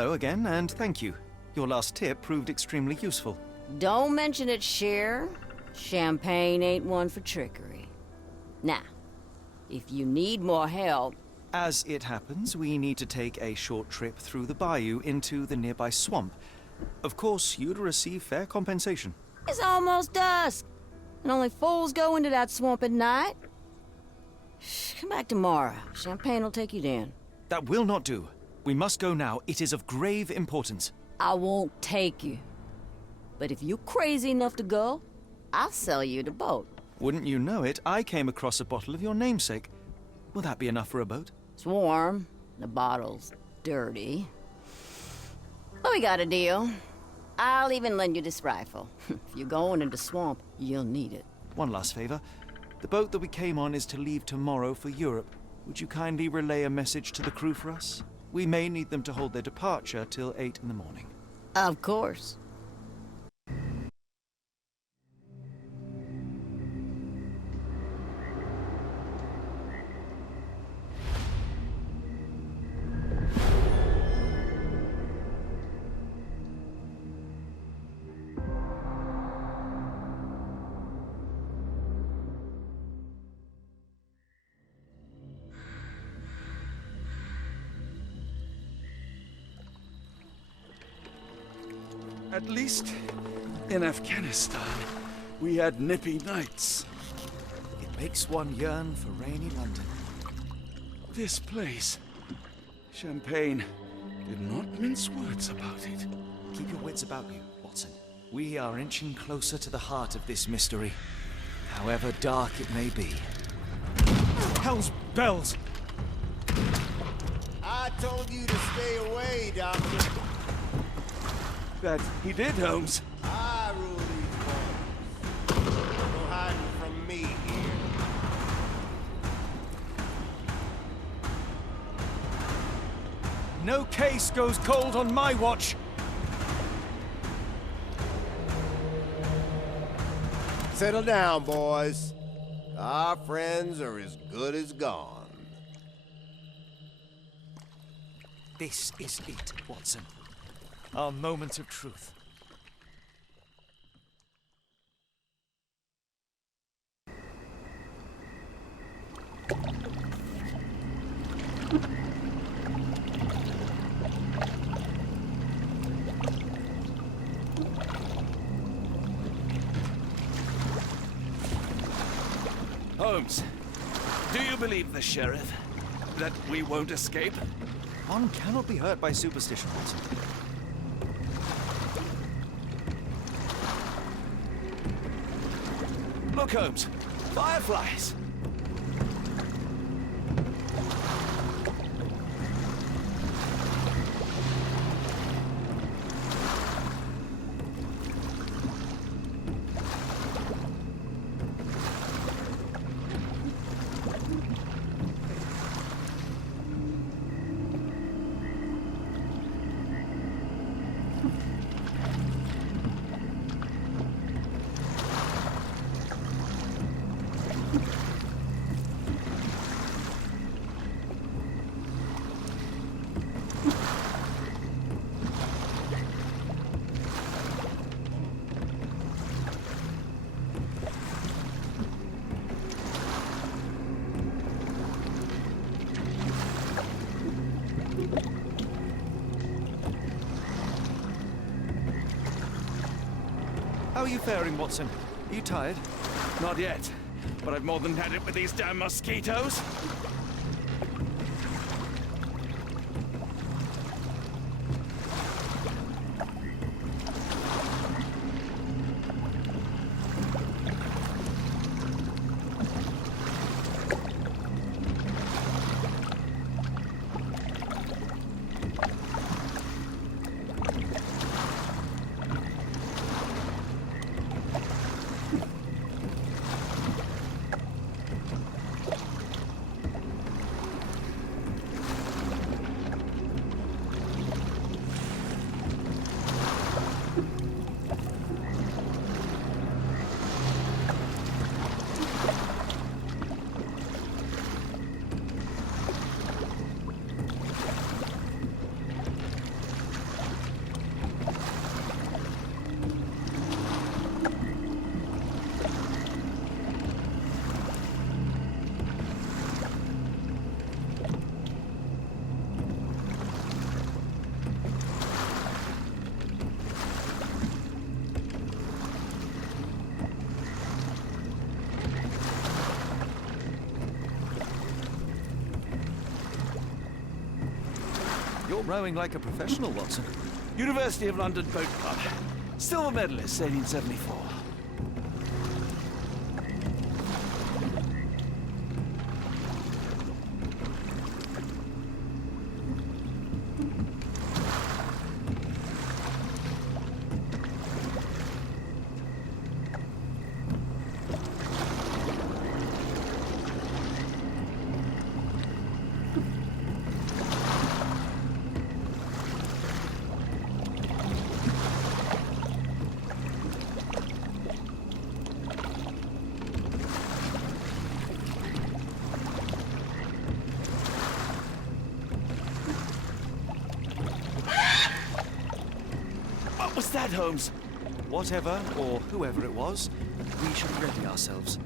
Hello again, and thank you. Your last tip proved extremely useful. Don't mention it, Cher. Champagne ain't one for trickery. Now, if you need more help... As it happens, we need to take a short trip through the bayou into the nearby swamp. Of course, you'd receive fair compensation. It's almost dusk, and only fools go into that swamp at night. Come back tomorrow. Champagne will take you then. That will not do. We must go now. It is of grave importance. I won't take you. But if you're crazy enough to go, I'll sell you the boat. Wouldn't you know it, I came across a bottle of your namesake. Will that be enough for a boat? It's warm. The bottle's dirty. But we got a deal. I'll even lend you this rifle. If you're going into the swamp, you'll need it. One last favor. The boat that we came on is to leave tomorrow for Europe. Would you kindly relay a message to the crew for us? We may need them to hold their departure till 8 in the morning. Of course. At least in Afghanistan, we had nippy nights. It makes one yearn for rainy London. This place, Champagne, did not mince words about it. Keep your wits about you, Watson. We are inching closer to the heart of this mystery, however dark it may be. Hell's bells! I told you to stay away, Doctor. That he did, Holmes. I rule these waters. No hiding from me here. No case goes cold on my watch! Settle down, boys. Our friends are as good as gone. This is it, Watson. Our moment of truth. Holmes, do you believe the sheriff? That we won't escape? One cannot be hurt by superstition, Watson. Look, Holmes, fireflies! How are you faring, Watson? Are you tired? Not yet, but I've more than had it with these damn mosquitoes. rowing like a professional, Watson. University of London Boat Club. Silver medalist, 1874. What was that, Holmes? Whatever, or whoever it was, we should ready ourselves.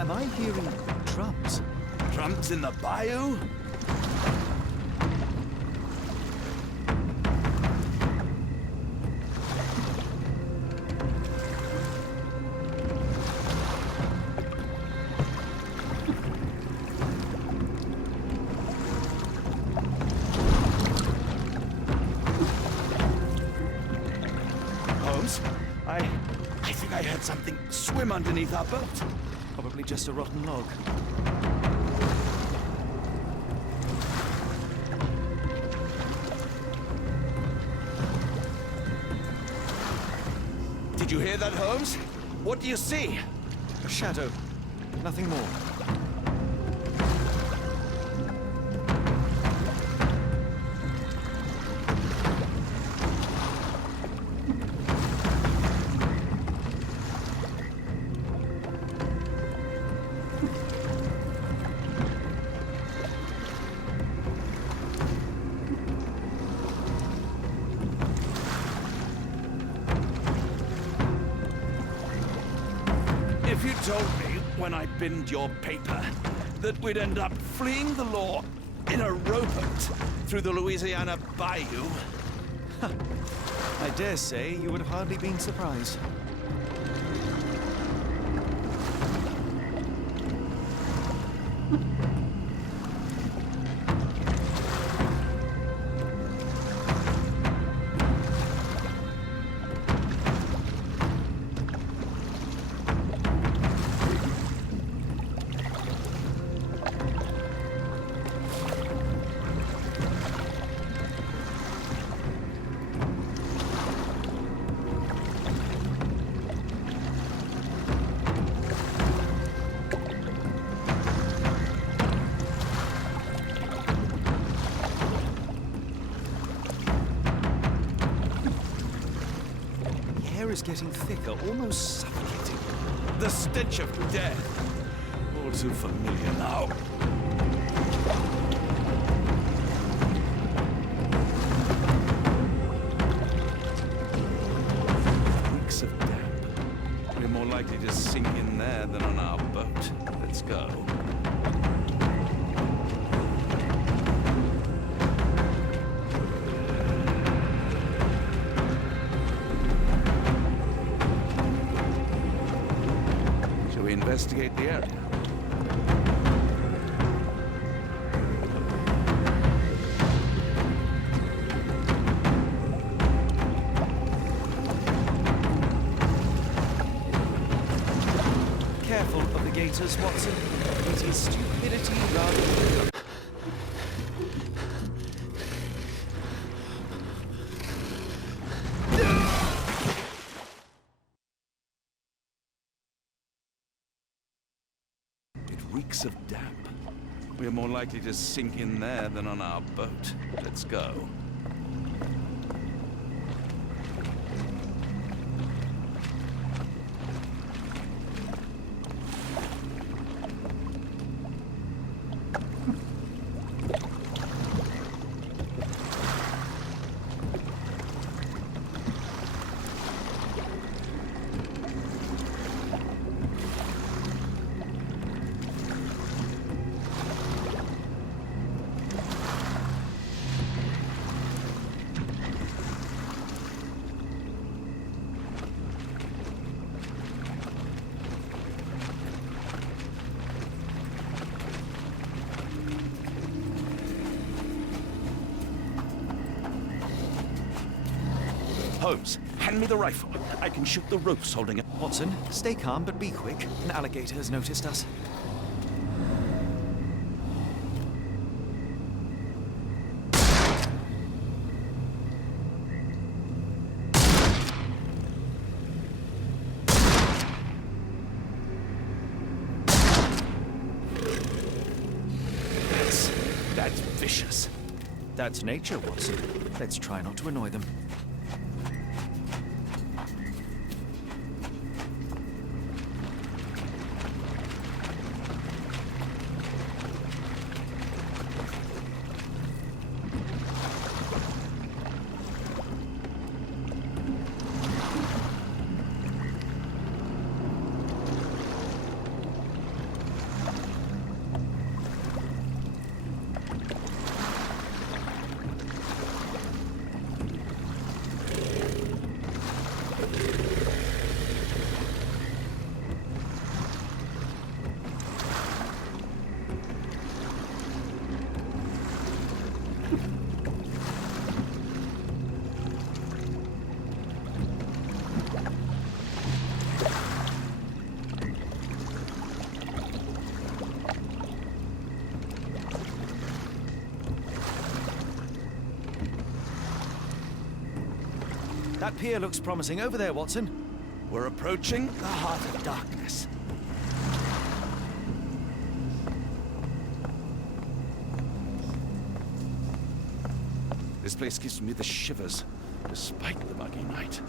Am I hearing drums? Drums in the bayou? Holmes, I think I heard something swim underneath our boat. Probably just a rotten log. Did you hear that, Holmes? What do you see? A shadow. Nothing more. If you told me when I binned your paper that we'd end up fleeing the law in a rowboat through the Louisiana Bayou, I dare say you would have hardly been surprised. The air is getting thicker, almost suffocating. the stench of death, all too familiar now. Reeks of damp. We're more likely to sink in there than on our boat. Let's go. Investigate the area. Careful of the gators, Watson. It is stupidity rather than... Reeks of damp. We're more likely to sink in there than on our boat. Let's go. Holmes, hand me the rifle. I can shoot the ropes holding it. Watson, stay calm, but be quick. An alligator has noticed us. That's vicious. That's nature, Watson. Let's try not to annoy them. That pier looks promising. Over there, Watson. We're approaching the heart of darkness. This place gives me the shivers, despite the muggy night.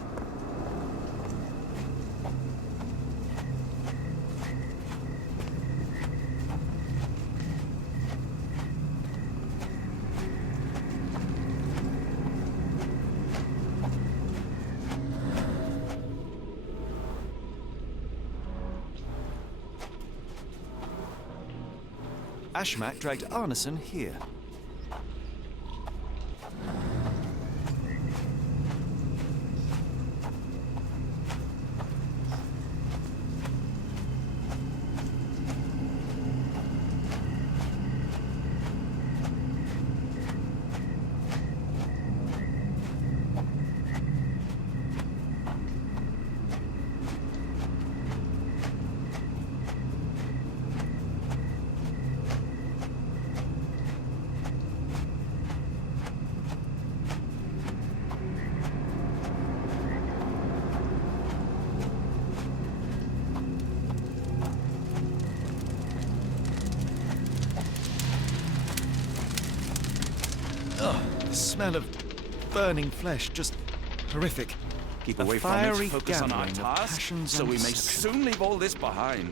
Ashmak dragged Arneson here. The smell of burning flesh, just horrific. Keep A away from it, fiery focus on our gathering of task, passions so and we may deception. soon leave all this behind.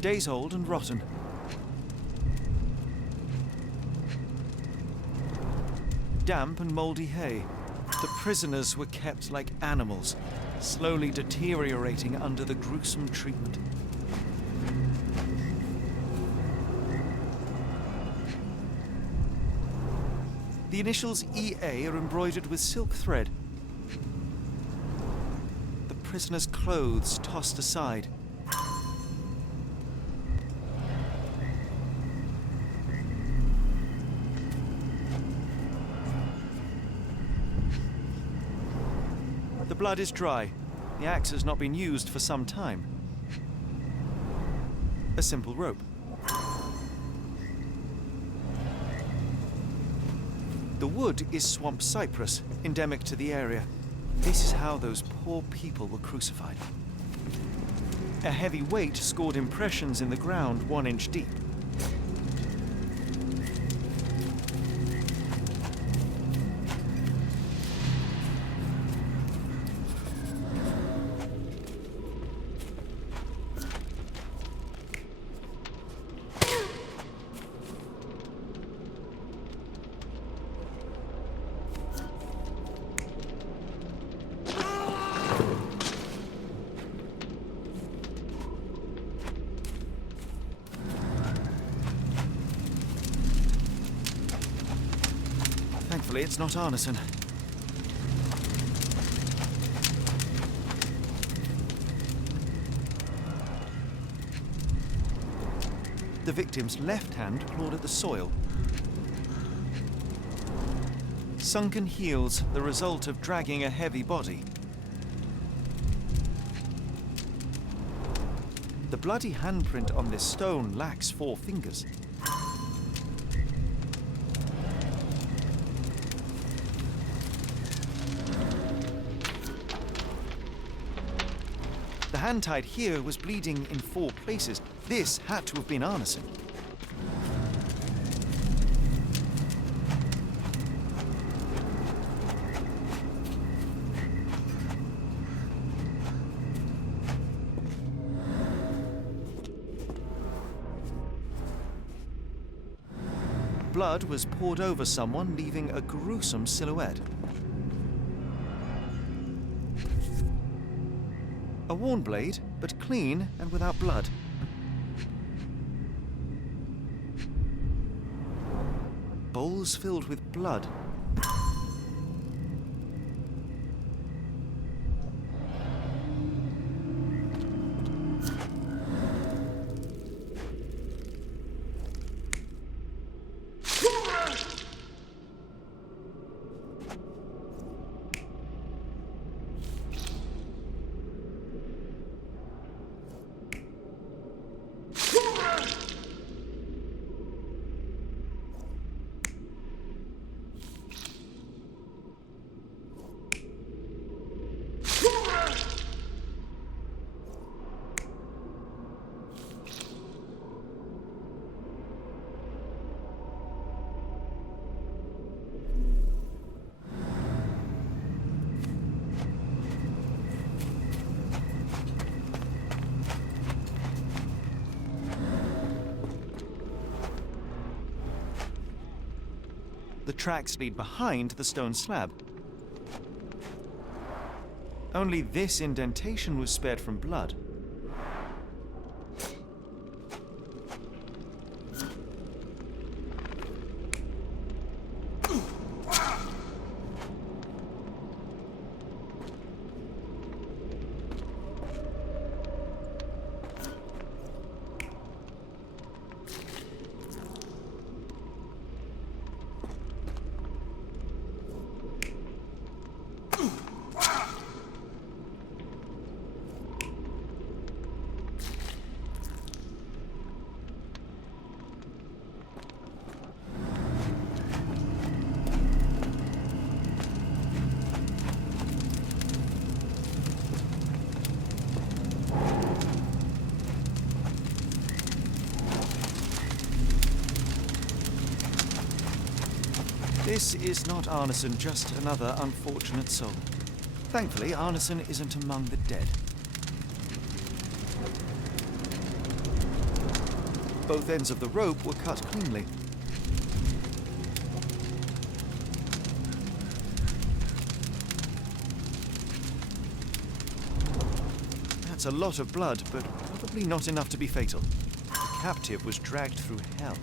Days old and rotten. Damp and mouldy hay. The prisoners were kept like animals, slowly deteriorating under the gruesome treatment. The initials EA are embroidered with silk thread. The prisoners' clothes tossed aside. The blood is dry. The axe has not been used for some time. A simple rope. The wood is swamp cypress, endemic to the area. This is how those poor people were crucified. A heavy weight scored impressions in the ground 1 inch deep. Thankfully, it's not Arneson. The victim's left hand clawed at the soil. Sunken heels, the result of dragging a heavy body. The bloody handprint on this stone lacks 4 fingers. The hand tied here was bleeding in 4 places. This had to have been Arneson. Blood was poured over someone, leaving a gruesome silhouette. A worn blade, but clean and without blood. Bowls filled with blood. The tracks lead behind the stone slab. Only this indentation was spared from blood. This is not Arneson, just another unfortunate soul. Thankfully, Arneson isn't among the dead. Both ends of the rope were cut cleanly. That's a lot of blood, but probably not enough to be fatal. The captive was dragged through hell.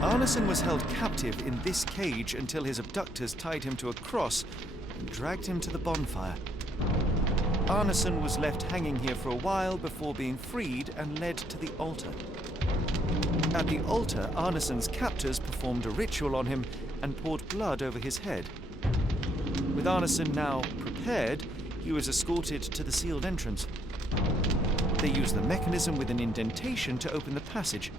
Arneson was held captive in this cage until his abductors tied him to a cross and dragged him to the bonfire. Arneson was left hanging here for a while before being freed and led to the altar. At the altar, Arneson's captors performed a ritual on him and poured blood over his head. With Arneson now prepared, he was escorted to the sealed entrance. They used the mechanism with an indentation to open the passage.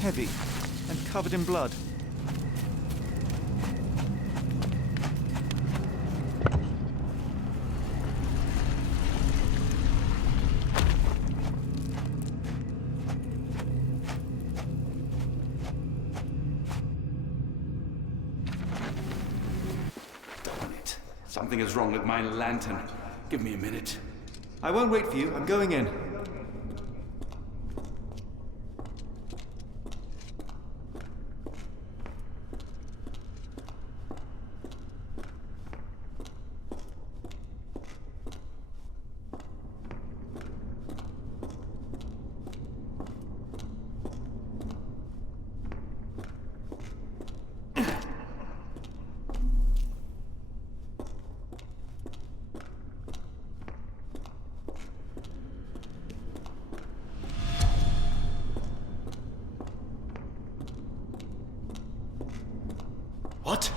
heavy and covered in blood. Darn it. Something is wrong with my lantern. Give me a minute. I won't wait for you. I'm going in. What?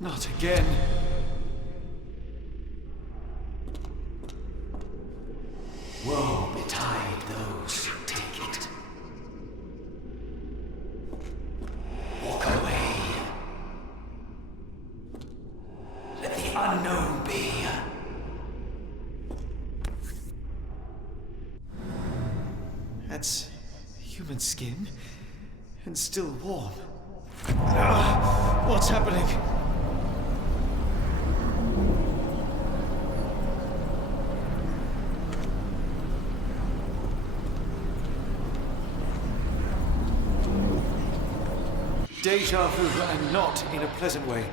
Not again. Woe betide those who take it. Walk away. Let the unknown be. That's human skin, and still warm. What's happening? Deja vu, and not in a pleasant way.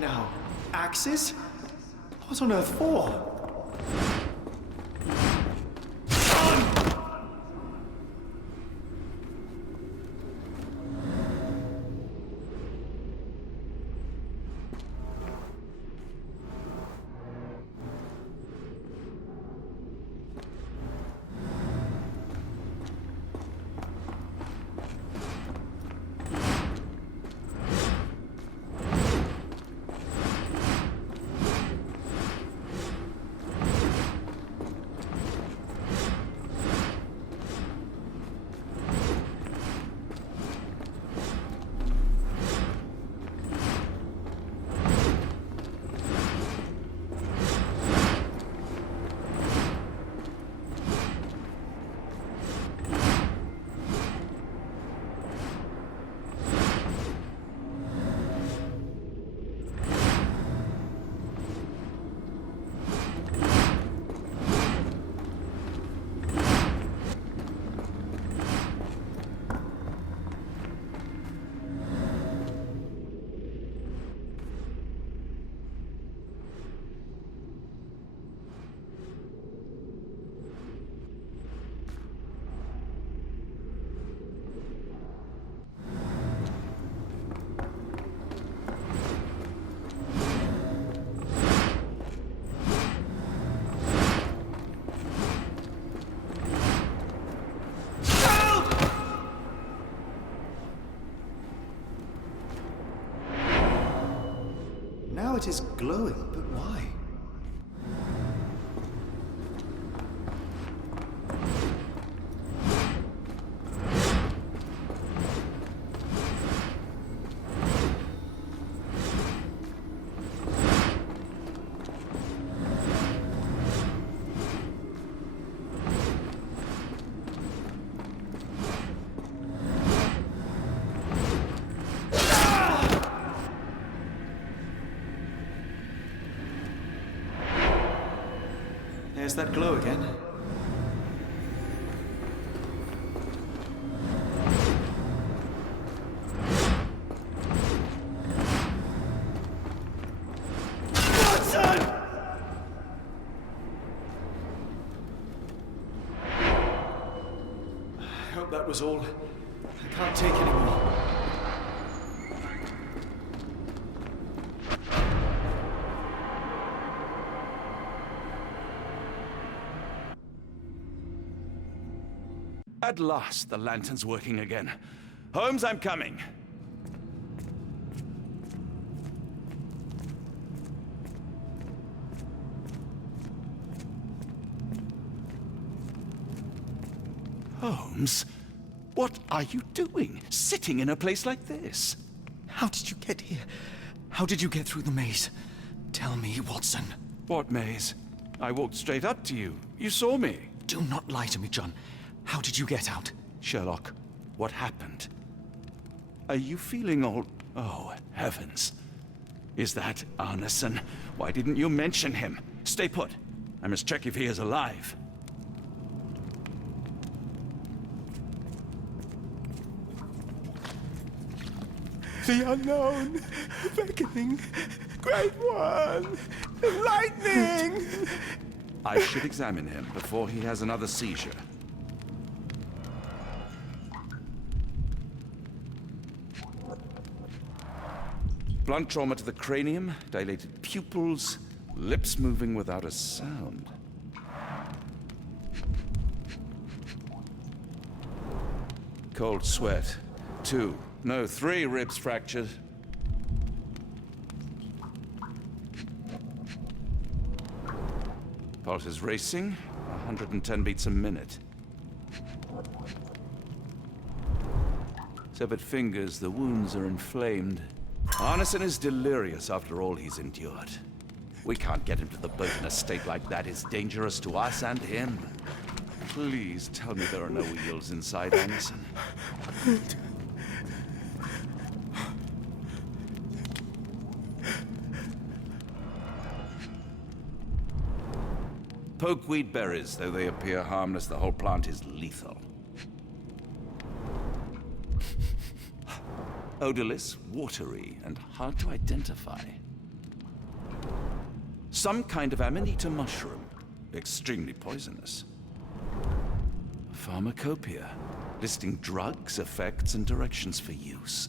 happening now? Axes? What on earth for? Now it is glowing, but why? There's that glow again. Watson! I hope that was all. I can't take any more. At last, the lantern's working again. Holmes, I'm coming. Holmes, what are you doing, sitting in a place like this? How did you get here? How did you get through the maze? Tell me, Watson. What maze? I walked straight up to you. You saw me. Do not lie to me, John. How did you get out? Sherlock, what happened? Are you feeling all... Oh, heavens. Is that Arneson? Why didn't you mention him? Stay put. I must check if he is alive. The unknown, beckoning, great one, enlightening. I should examine him before he has another seizure. Blunt trauma to the cranium, dilated pupils, lips moving without a sound. Cold sweat. 2, no, 3 ribs fractured. Pulse is racing, 110 beats a minute. Severed fingers, the wounds are inflamed. Arneson is delirious after all he's endured. We can't get him to the boat in a state like that. It's dangerous to us and him. Please tell me there are no wheels inside Arneson. Pokeweed berries, though they appear harmless, the whole plant is lethal. Odorless, watery, and hard to identify. Some kind of amanita mushroom. Extremely poisonous. A pharmacopoeia, listing drugs, effects, and directions for use.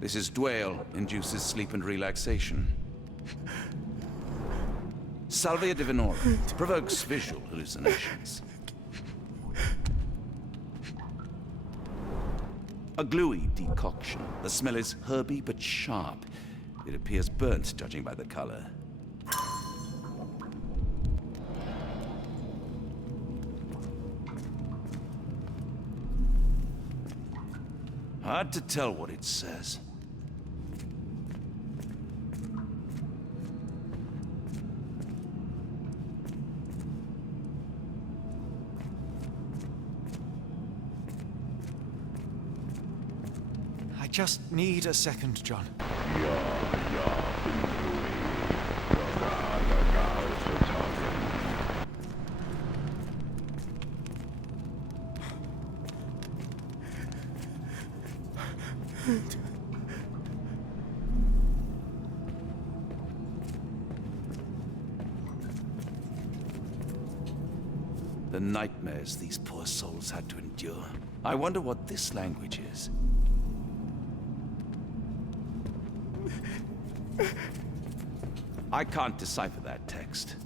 This is Dwale, induces sleep and relaxation. Salvia divinorum, provokes visual hallucinations. A gluey decoction. The smell is herby but sharp. It appears burnt, judging by the color. Hard to tell what it says. I just need a second, John. The nightmares these poor souls had to endure. I wonder what this language is. I can't decipher that text.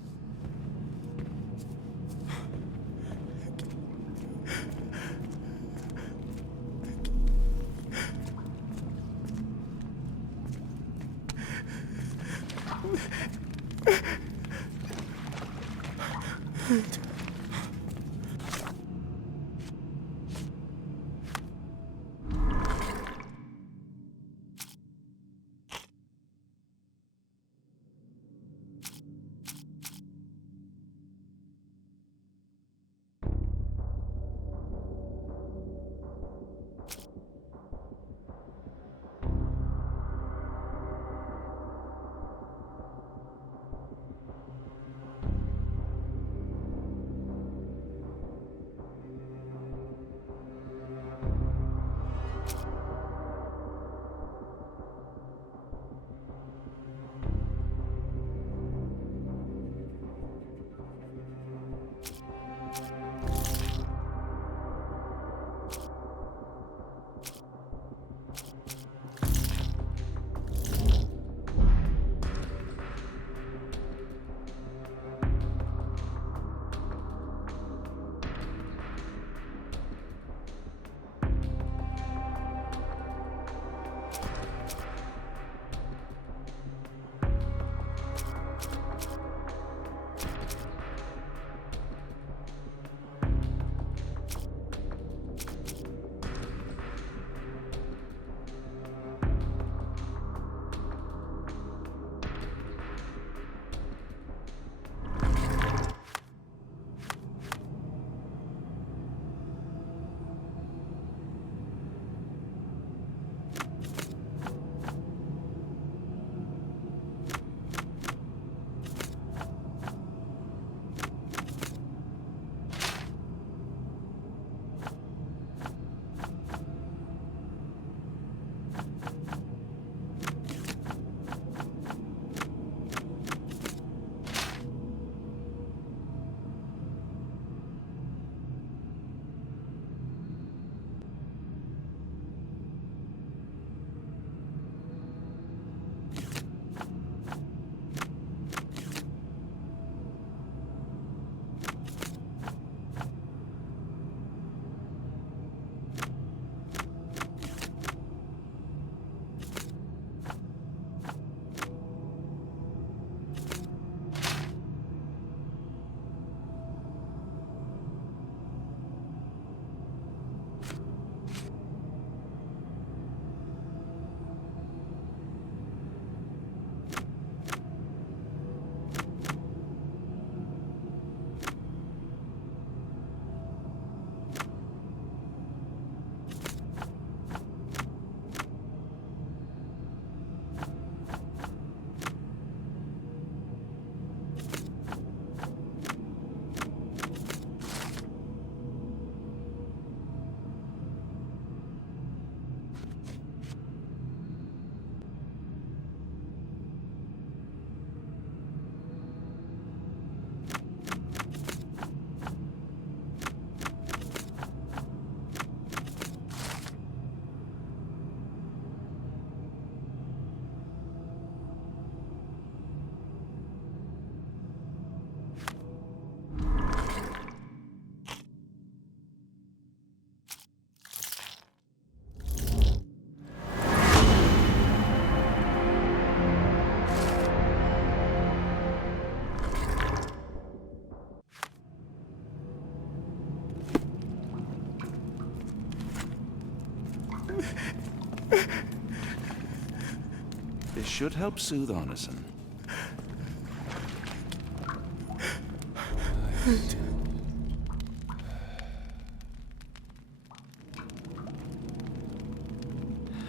This should help soothe Arneson.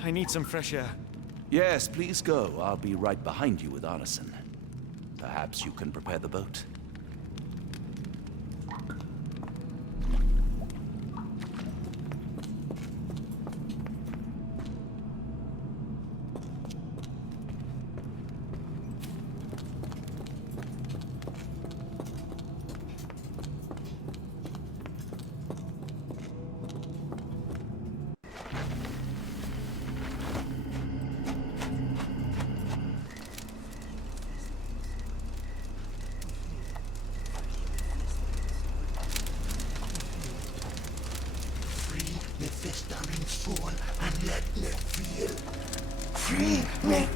I need some fresh air. Yes, please go. I'll be right behind you with Arneson. Perhaps you can prepare the boat.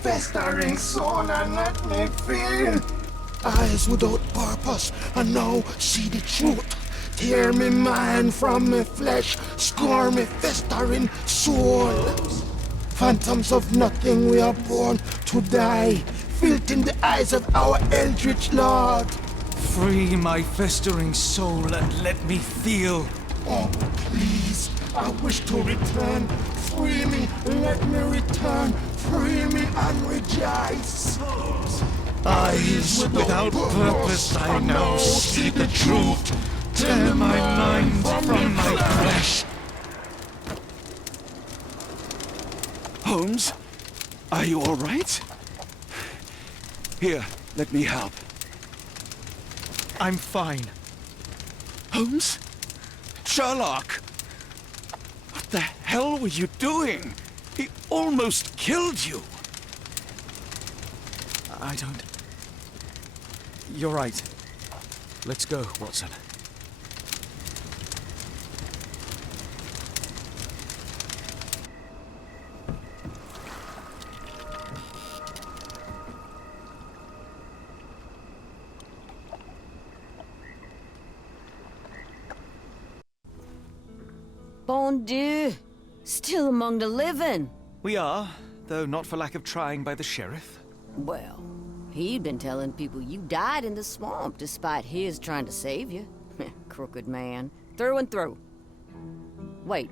Festering soul and let me feel. Eyes without purpose and now see the truth. Tear me mind from me flesh, score me festering soul. Phantoms of nothing, we are born to die. Filth in the eyes of our eldritch lord. Free my festering soul and let me feel. Oh, please, I wish to return. Free me, let me return. Free me and rejoice. Eyes without purpose, I now see the truth. Tear my mind from my flesh. Holmes, are you all right? Here, let me help. I'm fine. Holmes? Sherlock! What the hell were you doing? He almost killed you. I don't... You're right. Let's go, Watson. Bon Dieu! Still among the living. We are, though not for lack of trying by the sheriff. Well, he'd been telling people you died in the swamp despite his trying to save you. Crooked man. Through and through. Wait,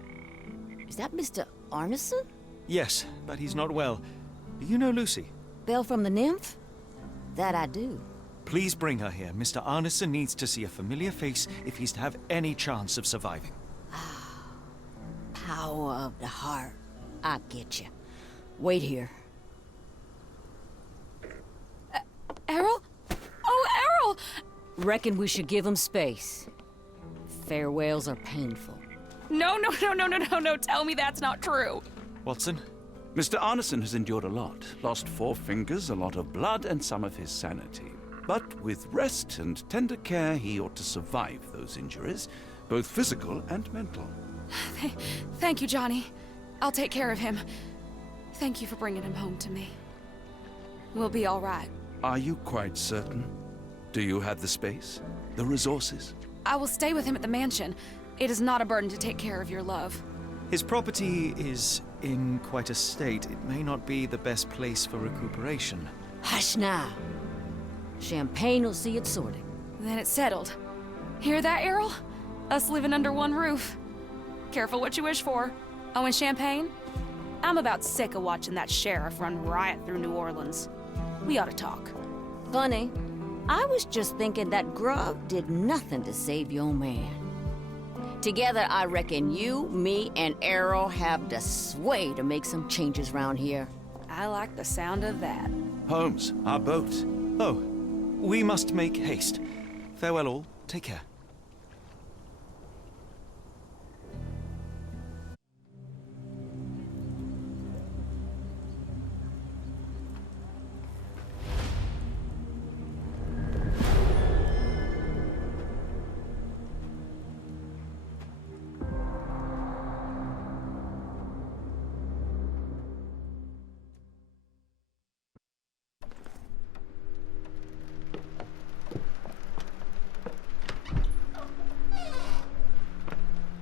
is that Mr. Arneson? Yes, but he's not well. Do you know Lucy? Belle from the nymph? That I do. Please bring her here. Mr. Arneson needs to see a familiar face if he's to have any chance of surviving. Power of the heart. I get you. Wait here. Errol? Oh, Errol! Reckon we should give him space. Farewells are painful. No, tell me that's not true. Watson? Mr. Arneson has endured a lot. Lost 4 fingers, a lot of blood, and some of his sanity. But with rest and tender care, he ought to survive those injuries, both physical and mental. Thank you, Johnny. I'll take care of him. Thank you for bringing him home to me. We'll be all right. Are you quite certain? Do you have the space? The resources? I will stay with him at the mansion. It is not a burden to take care of your love. His property is in quite a state. It may not be the best place for recuperation. Hush now. Champagne will see it sorted. Then it's settled. Hear that, Errol? Us living under one roof. Careful what you wish for. Oh, and champagne? I'm about sick of watching that sheriff run riot through New Orleans. We ought to talk. Funny, I was just thinking that grub did nothing to save your man. Together, I reckon you, me, and Errol have the sway to make some changes around here. I like the sound of that. Holmes, our boat. Oh, we must make haste. Farewell all. Take care.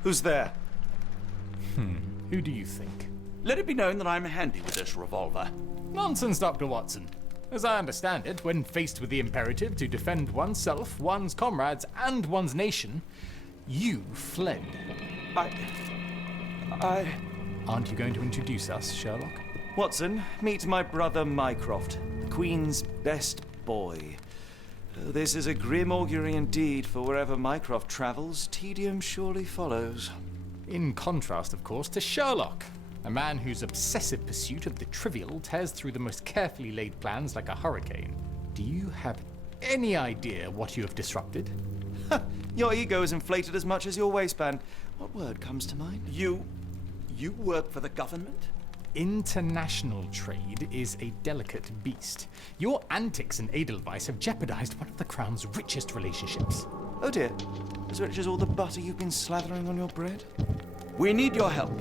Who's there? Who do you think? Let it be known that I'm handy with this revolver. Nonsense, Dr. Watson. As I understand it, when faced with the imperative to defend oneself, one's comrades, and one's nation, you fled. I... Aren't you going to introduce us, Sherlock? Watson, meet my brother Mycroft, the Queen's best boy. This is a grim augury indeed, for wherever Mycroft travels, tedium surely follows. In contrast, of course, to Sherlock, a man whose obsessive pursuit of the trivial tears through the most carefully laid plans like a hurricane. Do you have any idea what you have disrupted? Your ego is inflated as much as your waistband. What word comes to mind? You work for the government? International trade is a delicate beast. Your antics and Edelweiss have jeopardized one of the Crown's richest relationships. Oh dear. As rich as all the butter you've been slathering on your bread? We need your help.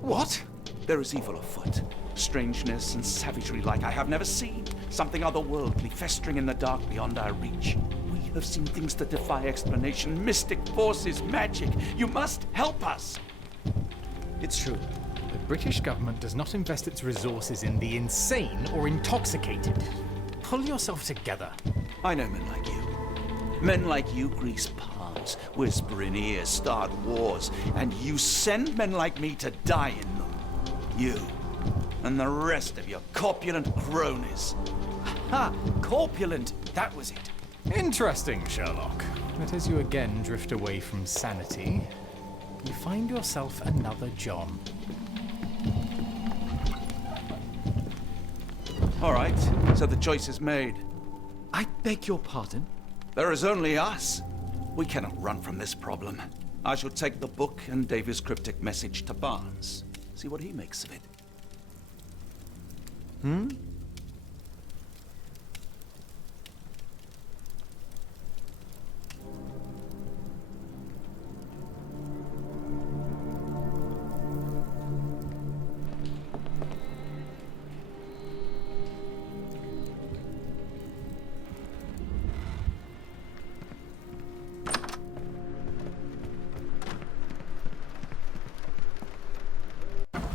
What? There is evil afoot. Strangeness and savagery like I have never seen. Something otherworldly festering in the dark beyond our reach. We have seen things that defy explanation. Mystic forces, magic. You must help us. It's true. The British government does not invest its resources in the insane or intoxicated. Pull yourself together. I know men like you. Men like you grease palms, whisper in ears, start wars, and you send men like me to die in them. You and the rest of your corpulent cronies. Ha! Corpulent! That was it. Interesting, Sherlock. But as you again drift away from sanity, you find yourself another John. All right, so the choice is made. I beg your pardon? There is only us. We cannot run from this problem. I shall take the book and Davy's cryptic message to Barnes. See what he makes of it.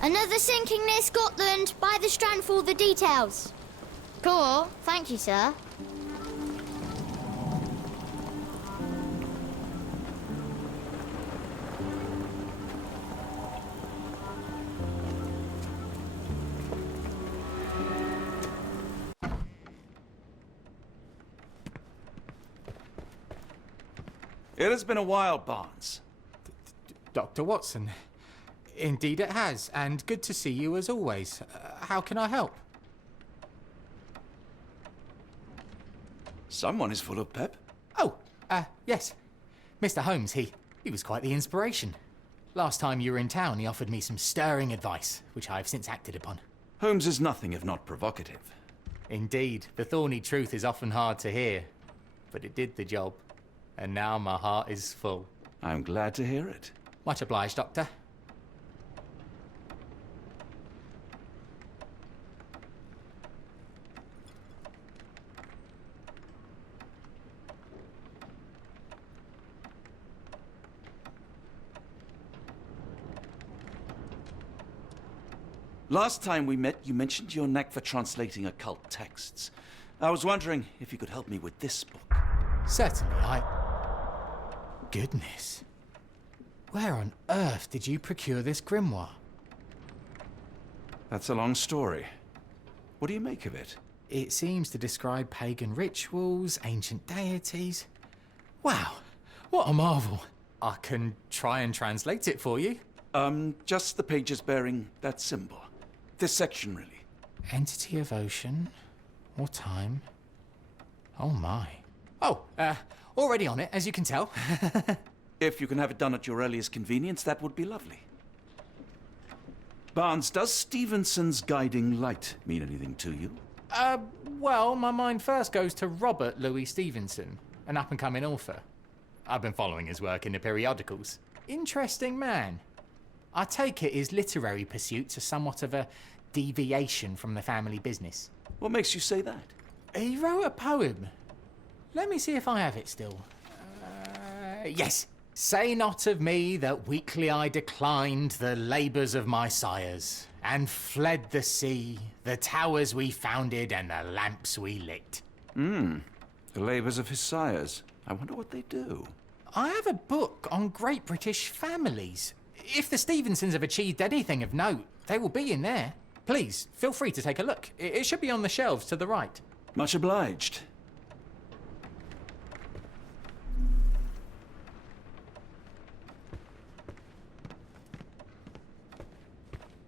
Another sinking near Scotland. By the Strand for all the details. Cool. Thank you, sir. It has been a while, Barnes. Dr. Watson. Indeed it has, and good to see you as always. How can I help? Someone is full of pep. Oh, yes. Mr. Holmes, he was quite the inspiration. Last time you were in town, he offered me some stirring advice, which I have since acted upon. Holmes is nothing if not provocative. Indeed, the thorny truth is often hard to hear, but it did the job, and now my heart is full. I'm glad to hear it. Much obliged, Doctor. Last time we met, you mentioned your knack for translating occult texts. I was wondering if you could help me with this book. Certainly, Goodness. Where on earth did you procure this grimoire? That's a long story. What do you make of it? It seems to describe pagan rituals, ancient deities. Wow, what a marvel. I can try and translate it for you. Just the pages bearing that symbol. This section, really. Entity of ocean or time. Oh my. Oh, already on it, as you can tell. If you can have it done at your earliest convenience, that would be lovely. Barnes, does Stevenson's guiding light mean anything to you? Well, my mind first goes to Robert Louis Stevenson, an up-and-coming author. I've been following his work in the periodicals. Interesting man. I take it his literary pursuits are somewhat of a deviation from the family business. What makes you say that? He wrote a poem. Let me see if I have it still. Yes. Say not of me that weakly I declined the labours of my sires, and fled the sea, the towers we founded, and the lamps we lit. The labours of his sires. I wonder what they do. I have a book on great British families. If the Stevensons have achieved anything of note, they will be in there. Please, feel free to take a look. It should be on the shelves to the right. Much obliged.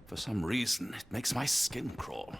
For some reason, it makes my skin crawl.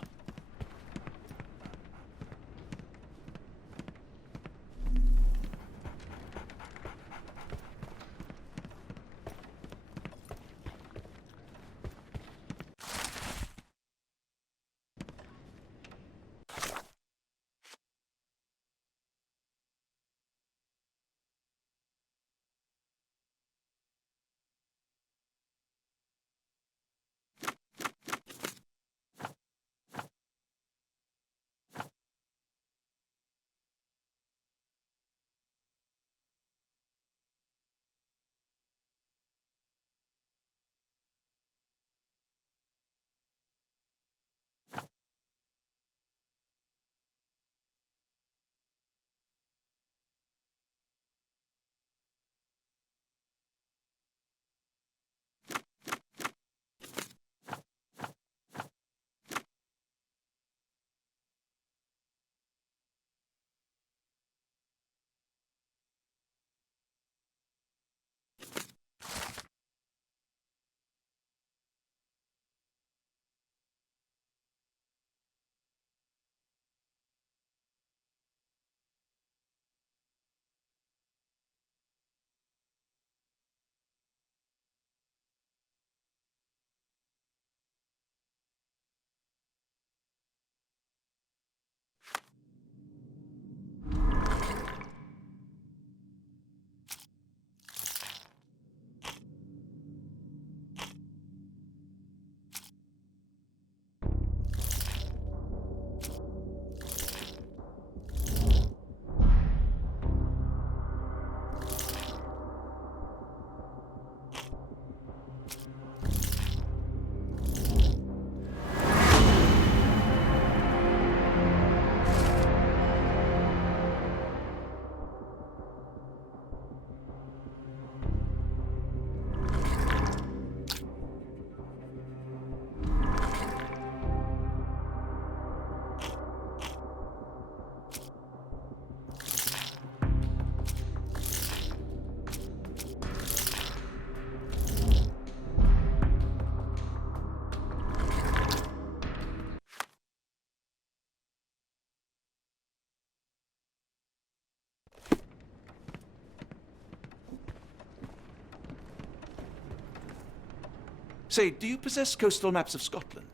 Say, do you possess coastal maps of Scotland?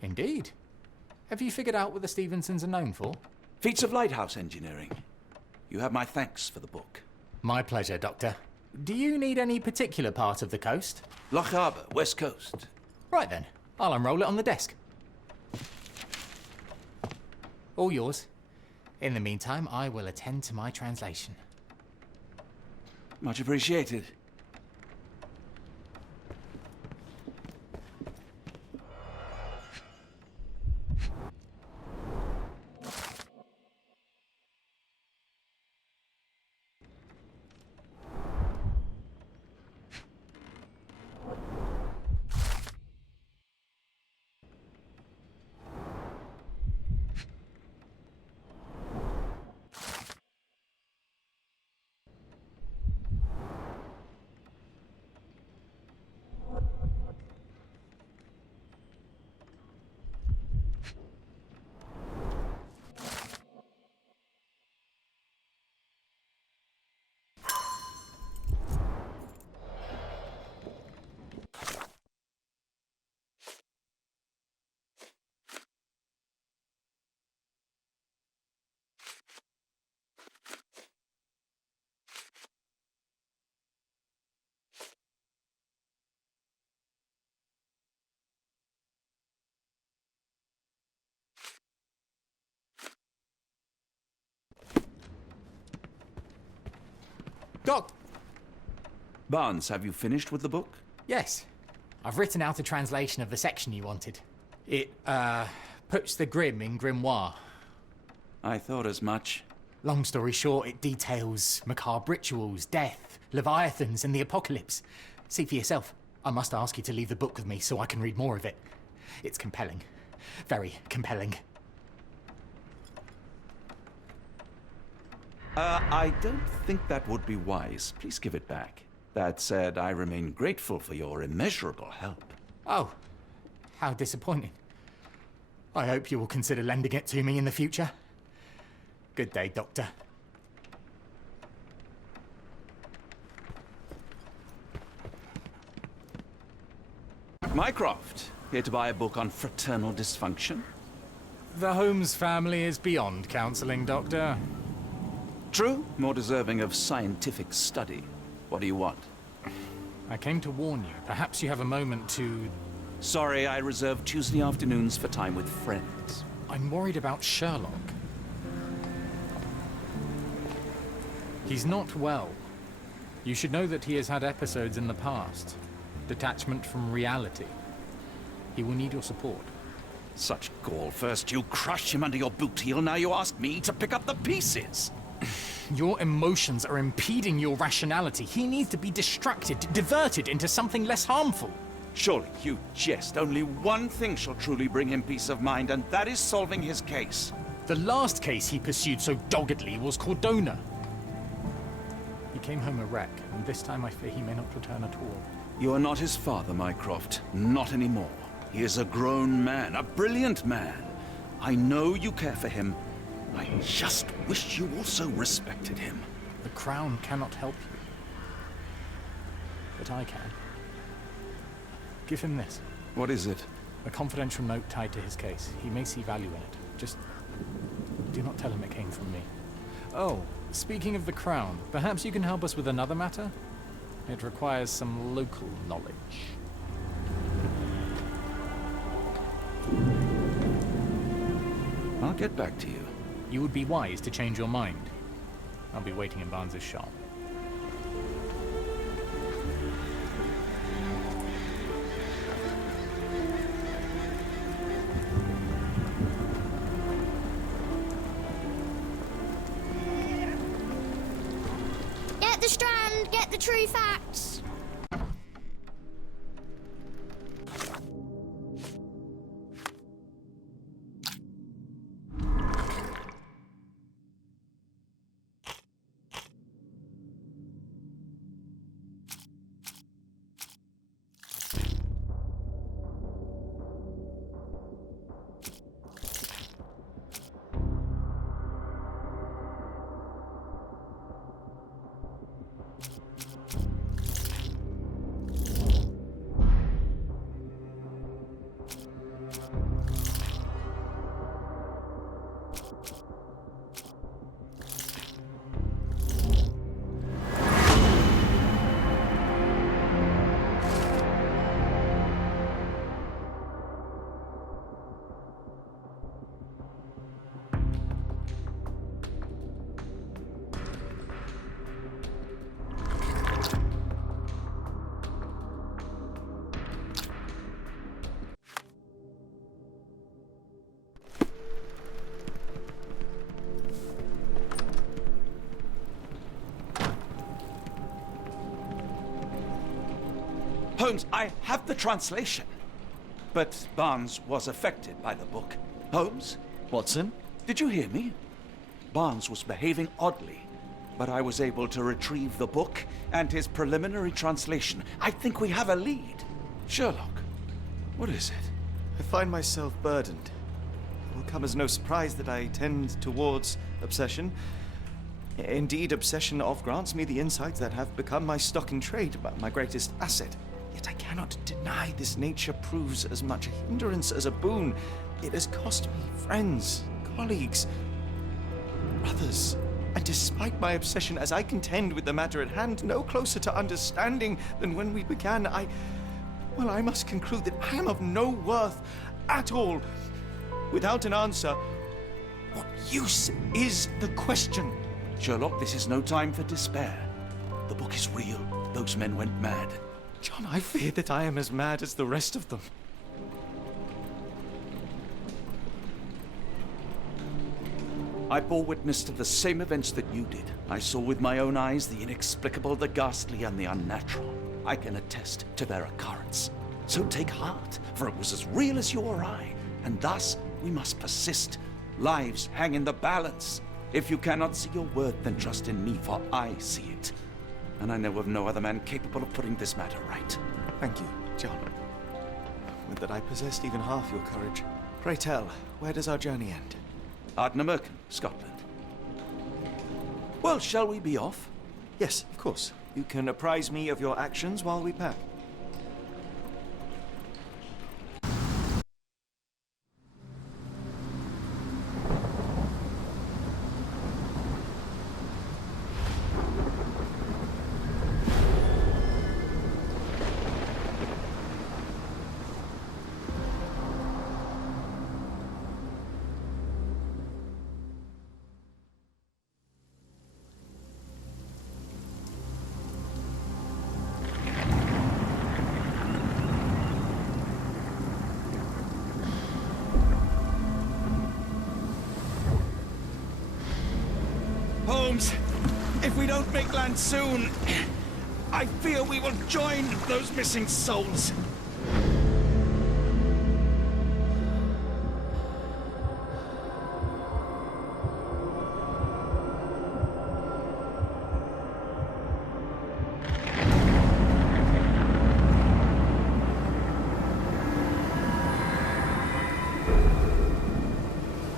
Indeed. Have you figured out what the Stevensons are known for? Feats of lighthouse engineering. You have my thanks for the book. My pleasure, Doctor. Do you need any particular part of the coast? Loch Harbour, West Coast. Right then, I'll unroll it on the desk. All yours. In the meantime, I will attend to my translation. Much appreciated. Doc! Barnes, have you finished with the book? Yes. I've written out a translation of the section you wanted. It, puts the grim in grimoire. I thought as much. Long story short, it details macabre rituals, death, leviathans, and the apocalypse. See for yourself. I must ask you to leave the book with me so I can read more of it. It's compelling. Very compelling. I don't think that would be wise. Please give it back. That said, I remain grateful for your immeasurable help. Oh, how disappointing. I hope you will consider lending it to me in the future. Good day, Doctor. Mycroft, here to buy a book on fraternal dysfunction? The Holmes family is beyond counseling, Doctor. True, more deserving of scientific study. What do you want? I came to warn you. Perhaps you have a moment to... Sorry, I reserve Tuesday afternoons for time with friends. I'm worried about Sherlock. He's not well. You should know that he has had episodes in the past. Detachment from reality. He will need your support. Such gall. First you crush him under your boot heel, now you ask me to pick up the pieces. Your emotions are impeding your rationality. He needs to be distracted, diverted into something less harmful. Surely you jest. Only one thing shall truly bring him peace of mind, and that is solving his case. The last case he pursued so doggedly was Cordona. He came home a wreck, and this time I fear he may not return at all. You are not his father, Mycroft. Not anymore. He is a grown man, a brilliant man. I know you care for him. I just wish you also respected him. The Crown cannot help you. But I can. Give him this. What is it? A confidential note tied to his case. He may see value in it. Just do not tell him it came from me. Oh, speaking of the Crown, perhaps you can help us with another matter? It requires some local knowledge. I'll get back to you. You would be wise to change your mind. I'll be waiting in Barnes's shop. Get the Strand, get the true facts. Holmes, I have the translation. But Barnes was affected by the book. Holmes? Watson? Did you hear me? Barnes was behaving oddly, but I was able to retrieve the book and his preliminary translation. I think we have a lead. Sherlock, what is it? I find myself burdened. It will come as no surprise that I tend towards obsession. Indeed, obsession oft grants me the insights that have become my stock in trade, my greatest asset. Yet I cannot deny this nature proves as much a hindrance as a boon. It has cost me friends, colleagues, brothers. And despite my obsession as I contend with the matter at hand, no closer to understanding than when we began, I must conclude that I am of no worth at all. Without an answer, what use is the question? Sherlock, this is no time for despair. The book is real. those men went mad. John, I fear that I am as mad as the rest of them. I bore witness to the same events that you did. I saw with my own eyes the inexplicable, the ghastly, and the unnatural. I can attest to their occurrence. So take heart, for it was as real as you or I, and thus we must persist. Lives hang in the balance. If you cannot see your worth, then trust in me, for I see it. And I know of no other man capable of putting this matter right. Thank you, John. Would that I possessed even half your courage. Pray tell, where does our journey end? Ardnamurchan, Scotland. Well, shall we be off? Yes, of course. You can apprise me of your actions while we pack. Holmes, if we don't make land soon, I fear we will join those missing souls.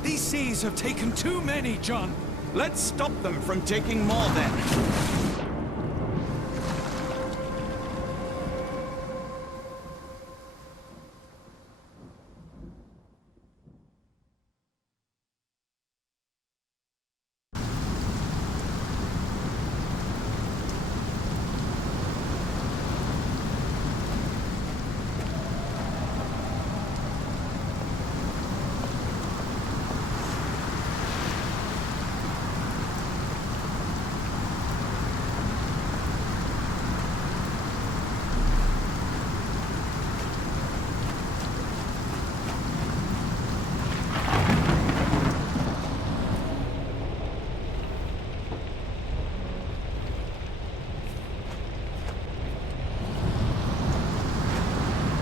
These seas have taken too many, John. Let's stop them from taking more then.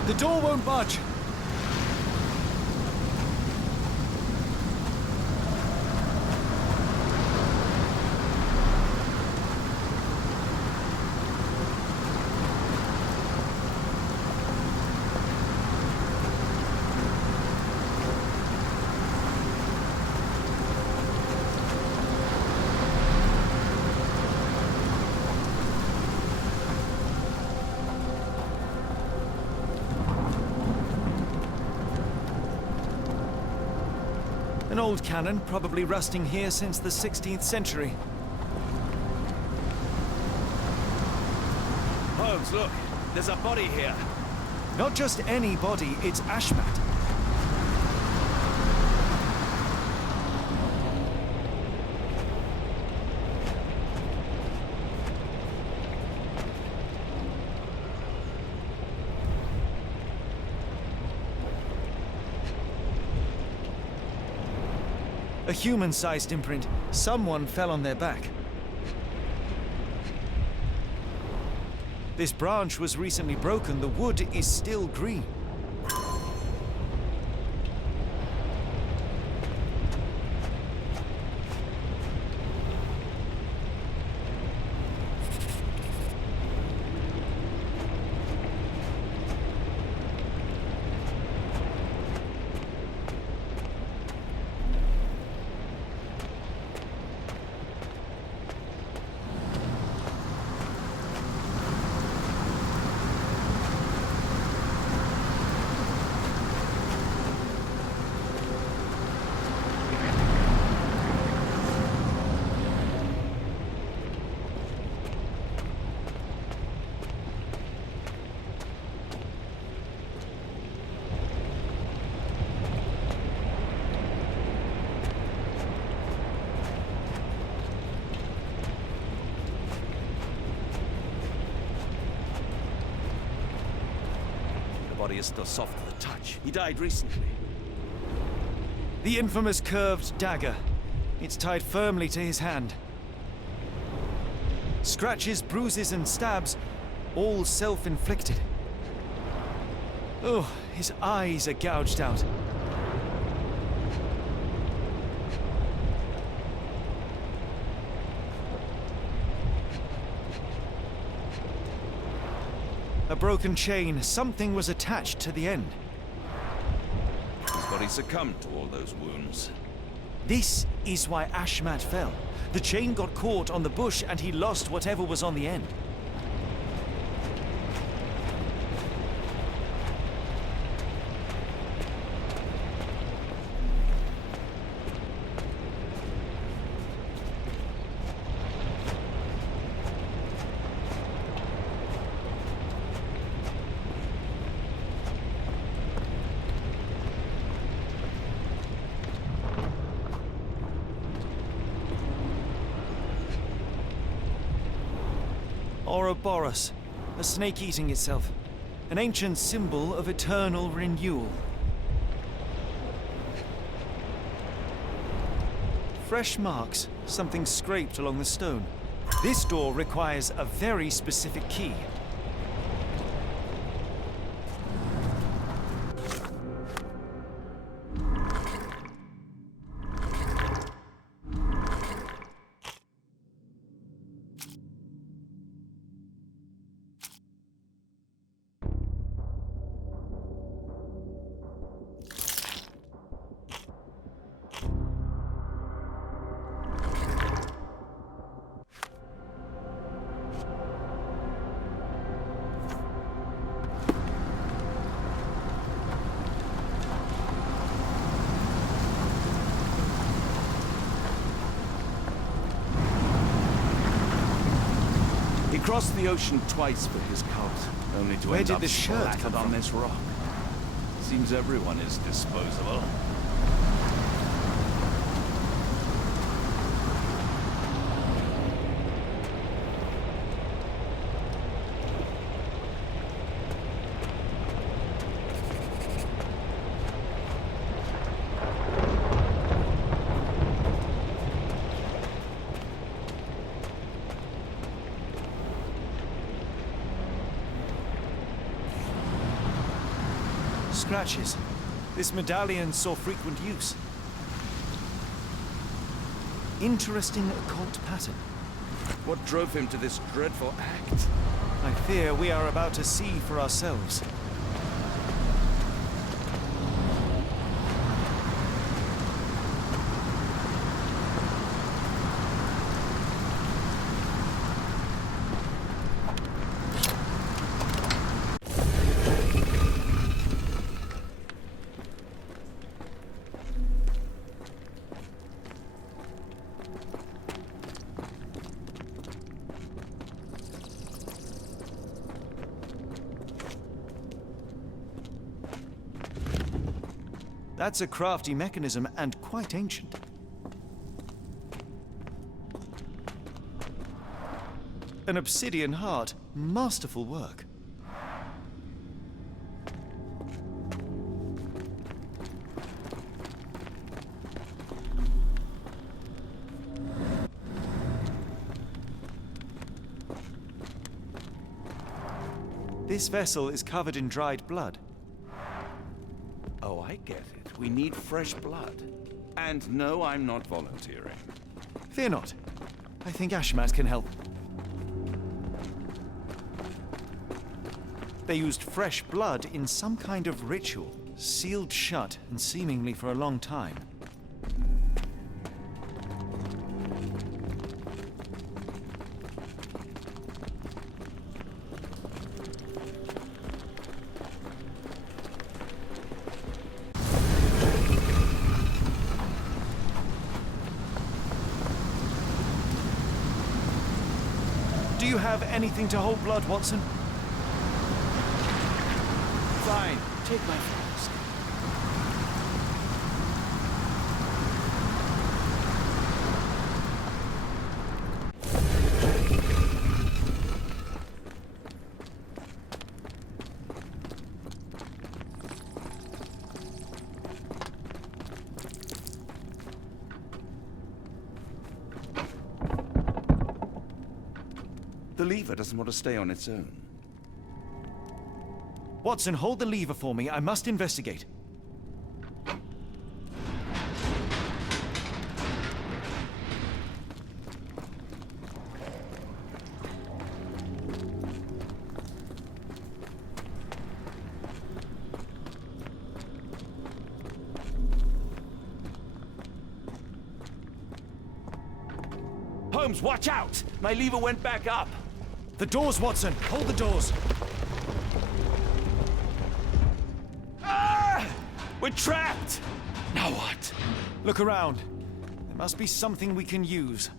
The door won't budge. An old cannon, probably rusting here since the 16th century. Holmes, look, there's a body here. Not just any body, it's Ashmat. A human-sized imprint. Someone fell on their back. This branch was recently broken. The wood is still green. body is still soft to the touch. He died recently. The infamous curved dagger. It's tied firmly to his hand. Scratches, bruises, and stabs, all self-inflicted. Oh, his eyes are gouged out. A broken chain. Something was attached to the end. His body succumbed to all those wounds. This is why Ashmat fell. The chain got caught on the bush and he lost whatever was on the end. Ouroboros, a snake eating itself. An ancient symbol of eternal renewal. Fresh marks, something scraped along the stone. This door requires a very specific key. He crossed the ocean twice for his cult, only to Where end did up the shirt splattered come on from? this rock. Seems everyone is disposable. Scratches. This medallion saw frequent use. Interesting occult pattern. What drove him to this dreadful act? I fear we are about to see for ourselves. That's a crafty mechanism and quite ancient. An obsidian heart. Masterful work. This vessel is covered in dried blood. Oh, I get it. We need fresh blood. And no, I'm not volunteering. Fear not. I think Ashmat can help. They used fresh blood in some kind of ritual, sealed shut and seemingly for a long time. Do you have anything to hold blood, Watson? Fine, take my flask. lever doesn't want to stay on its own. Watson, hold the lever for me. I must investigate. Holmes, watch out! My lever went back up. The doors, Watson. Hold the doors. Ah! We're trapped! Now what? Look around. There must be something we can use.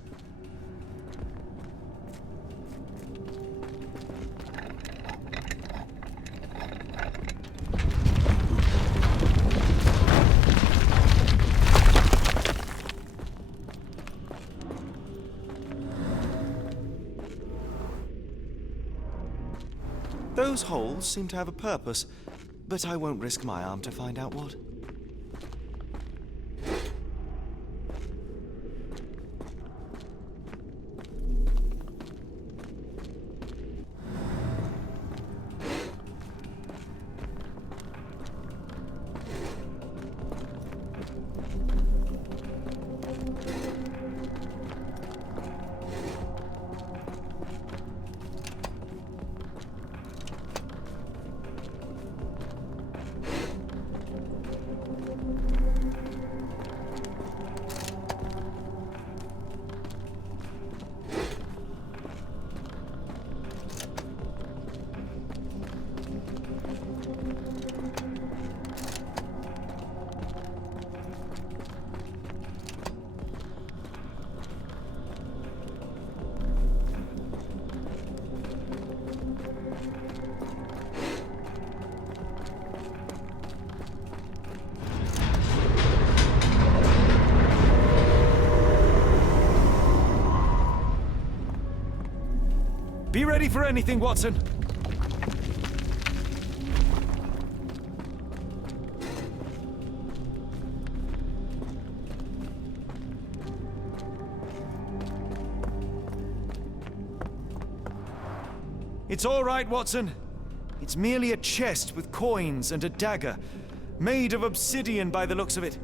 Those holes seem to have a purpose, but I won't risk my arm to find out what. Be ready for anything, Watson. It's all right, Watson. It's merely a chest with coins and a dagger, made of obsidian by the looks of it.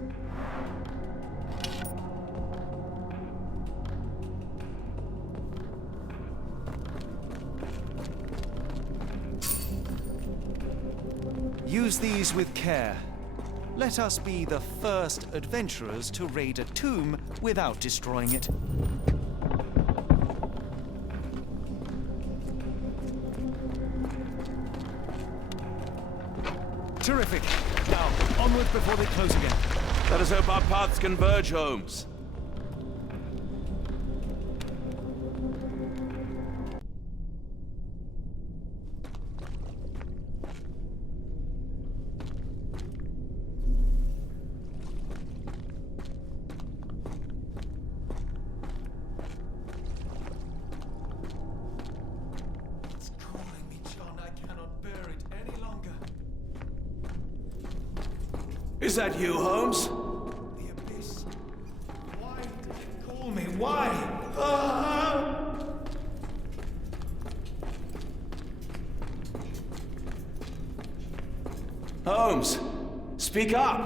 Use these with care. Let us be the first adventurers to raid a tomb without destroying it. Terrific. Now, onward before they close again. Let us hope our paths converge, Holmes. Is that you, Holmes? The abyss. Why did it call me? Why? Ah! Holmes, speak up!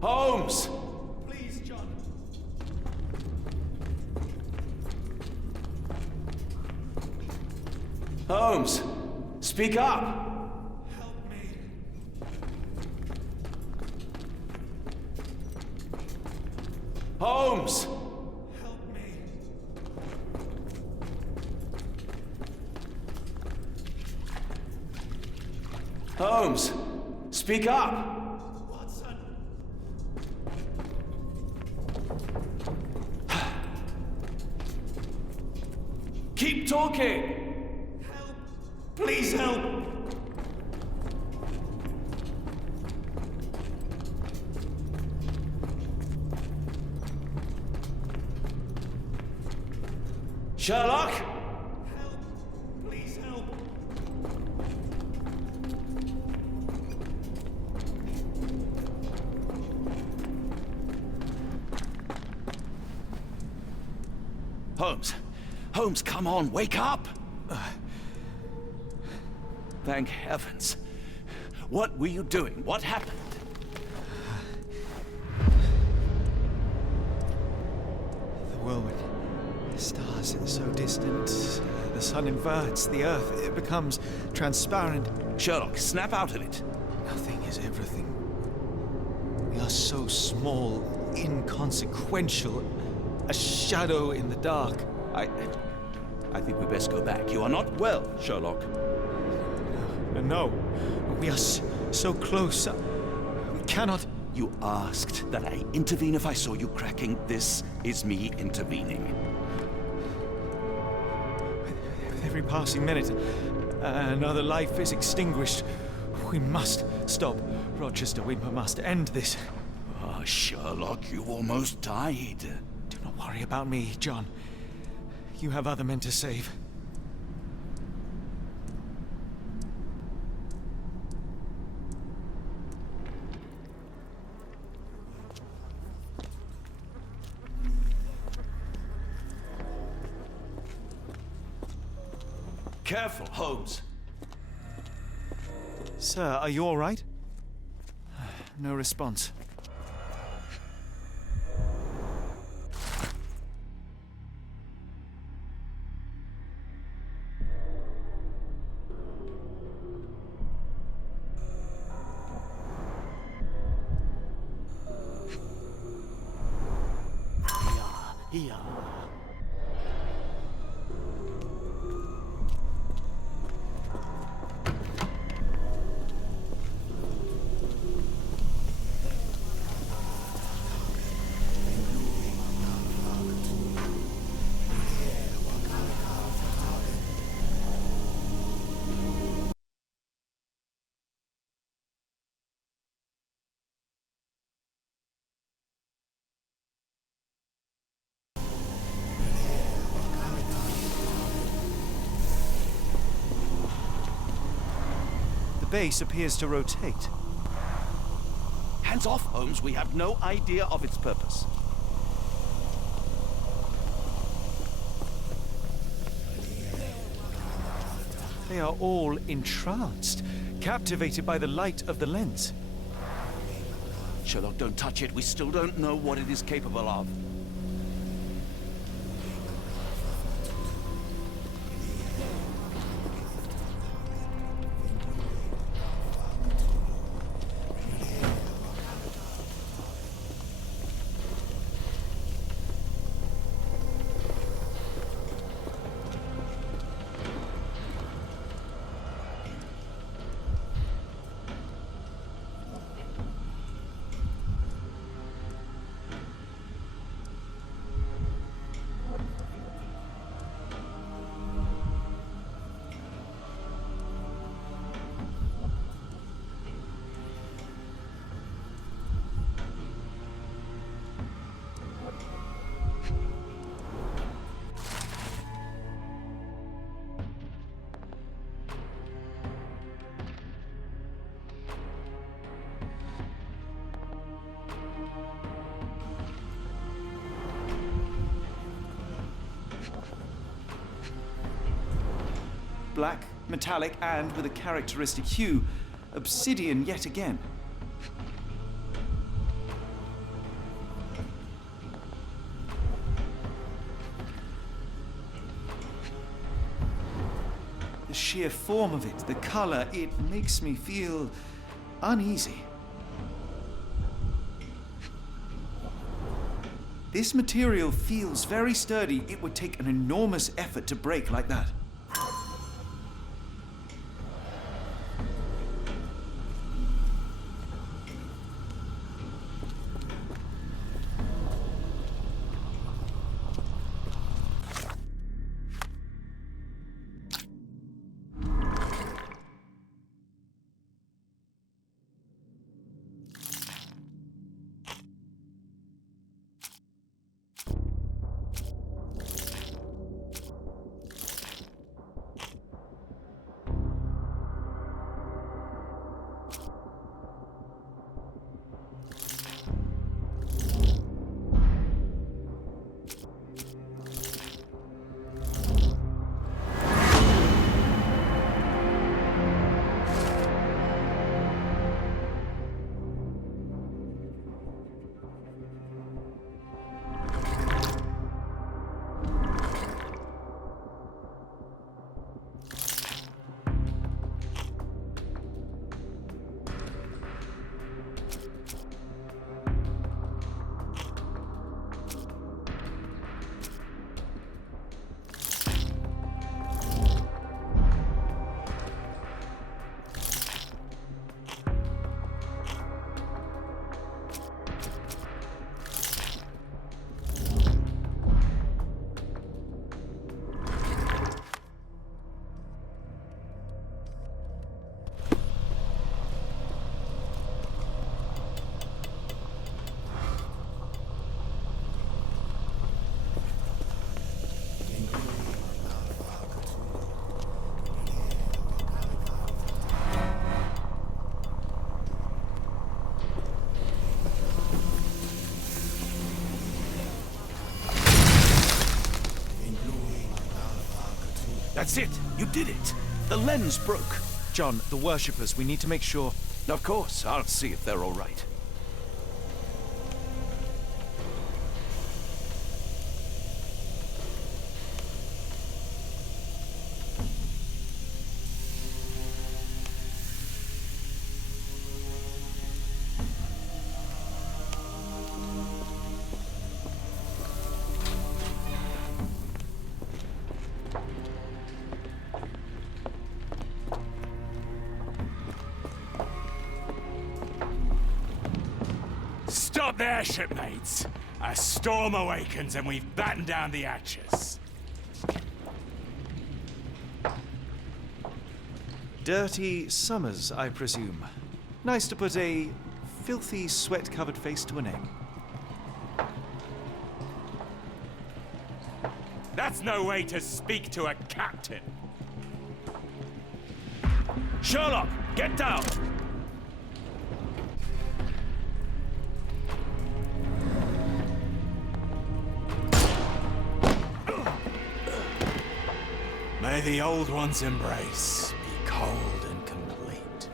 Holmes! Please, John. Holmes, speak up! Help me. Holmes! Help me. Holmes, speak up! Watson. Keep talking! Help. Please help. Sherlock? Help. Please help. Holmes! Holmes, come on, wake up! Thank heavens. What were you doing? What happened? The whirlwind. The stars are so distant. The sun inverts the earth. It becomes transparent. Sherlock, snap out of it. Nothing is everything. We are so small, inconsequential. A shadow in the dark. I think we best go back. You are not well, Sherlock. No. We are so close. We cannot... You asked that I intervene if I saw you cracking. This is me intervening. With every passing minute, another life is extinguished. We must stop. Rochester, we must end this. Ah, Sherlock, you almost died. Do not worry about me, John. You have other men to save. Careful, Holmes. Sir, are you all right? No response. Yeah. The base appears to rotate. Hands off, Holmes. We have no idea of its purpose. They are all entranced, captivated by the light of the lens. Sherlock, don't touch it. We still don't know what it is capable of. Black, metallic, and with a characteristic hue, obsidian yet again. The sheer form of it, the color, it makes me feel uneasy. This material feels very sturdy. It would take an enormous effort to break like that. That's it! You did it! The lens broke. John, the worshippers, we need to make sure. Of course, I'll see if they're all right. Stop there, shipmates! A storm awakens and we've battened down the hatches. Dirty Summers, I presume. Nice to put a filthy, sweat-covered face to a name. That's no way to speak to a captain. Sherlock, get down! May the old one's embrace be cold and complete.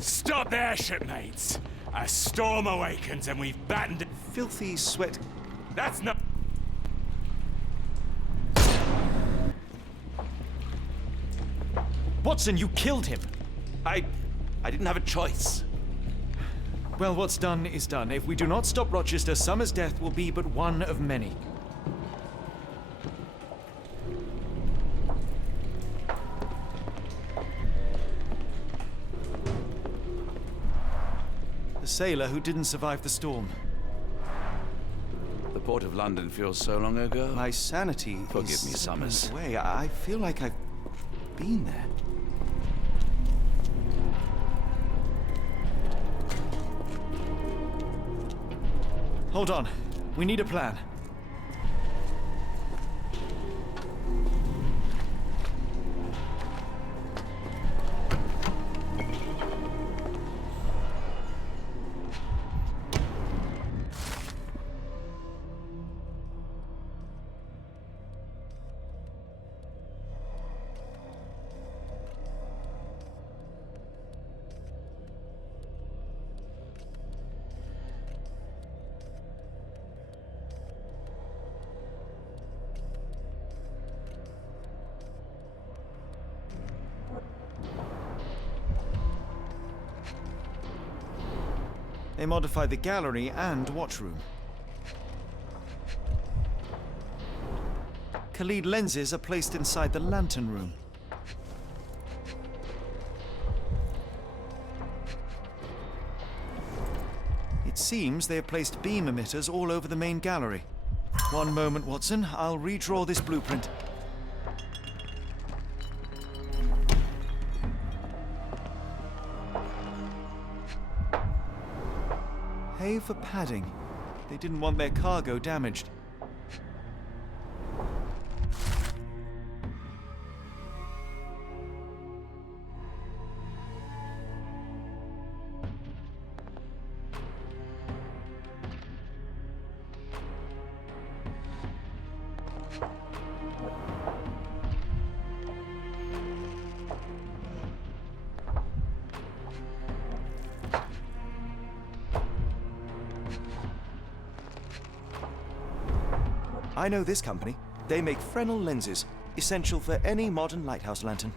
Stop there, shipmates! A storm awakens and we've battened... Filthy sweat... That's not... Watson, you killed him! I didn't have a choice. Well, what's done is done. If we do not stop Rochester, Summer's death will be but one of many. The sailor who didn't survive the storm. The port of London feels so long ago. My sanity Forgive is me, Summers. away. I feel like I've been there. Hold on. We need a plan. They modified the gallery and watchroom. Khalid lenses are placed inside the lantern room. It seems they have placed beam emitters all over the main gallery. One moment, Watson. I'll redraw this blueprint. Hay for padding. They didn't want their cargo damaged. I know this company. They make Fresnel lenses, essential for any modern lighthouse lantern.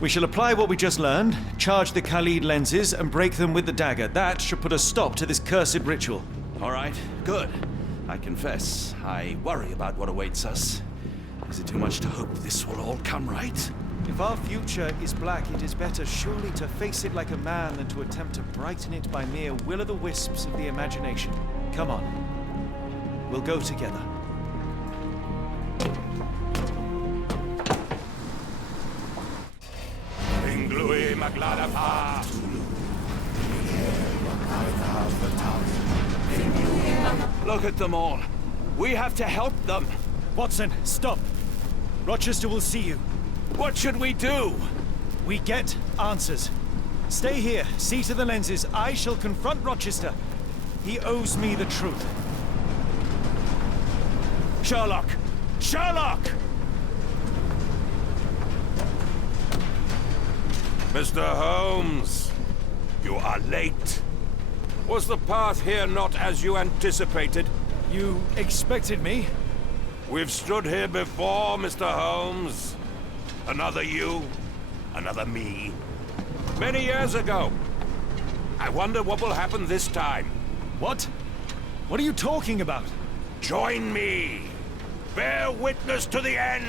We shall apply what we just learned, charge the Khalid lenses, and break them with the dagger. That should put a stop to this cursed ritual. All right, good. I confess, I worry about what awaits us. Is it too much to hope this will all come right? If our future is black, it is better surely to face it like a man than to attempt to brighten it by mere will-o'-the-wisps of the imagination. Come on. We'll go together. Look at them all. We have to help them. Watson, stop. Rochester will see you. What should we do? We get answers. Stay here, see to the lenses. I shall confront Rochester. He owes me the truth. Sherlock! Sherlock! Mr. Holmes, you are late. Was the path here not as you anticipated? You expected me? We've stood here before, Mr. Holmes. Another you, another me. Many years ago. I wonder what will happen this time. What? What are you talking about? Join me. Bear witness to the end.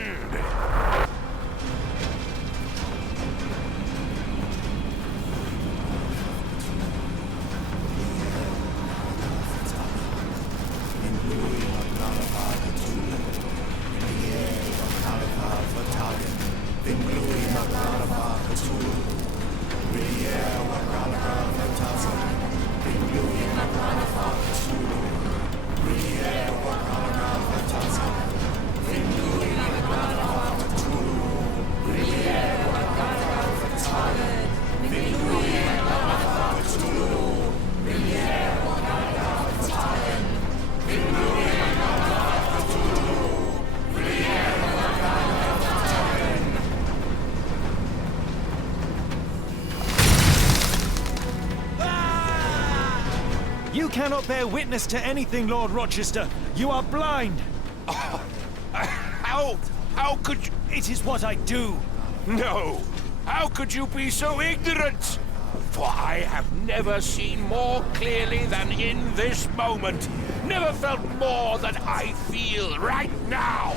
You cannot bear witness to anything, Lord Rochester. You are blind. How could you? It is what I do. No! How could you be so ignorant? For I have never seen more clearly than in this moment. Never felt more than I feel right now.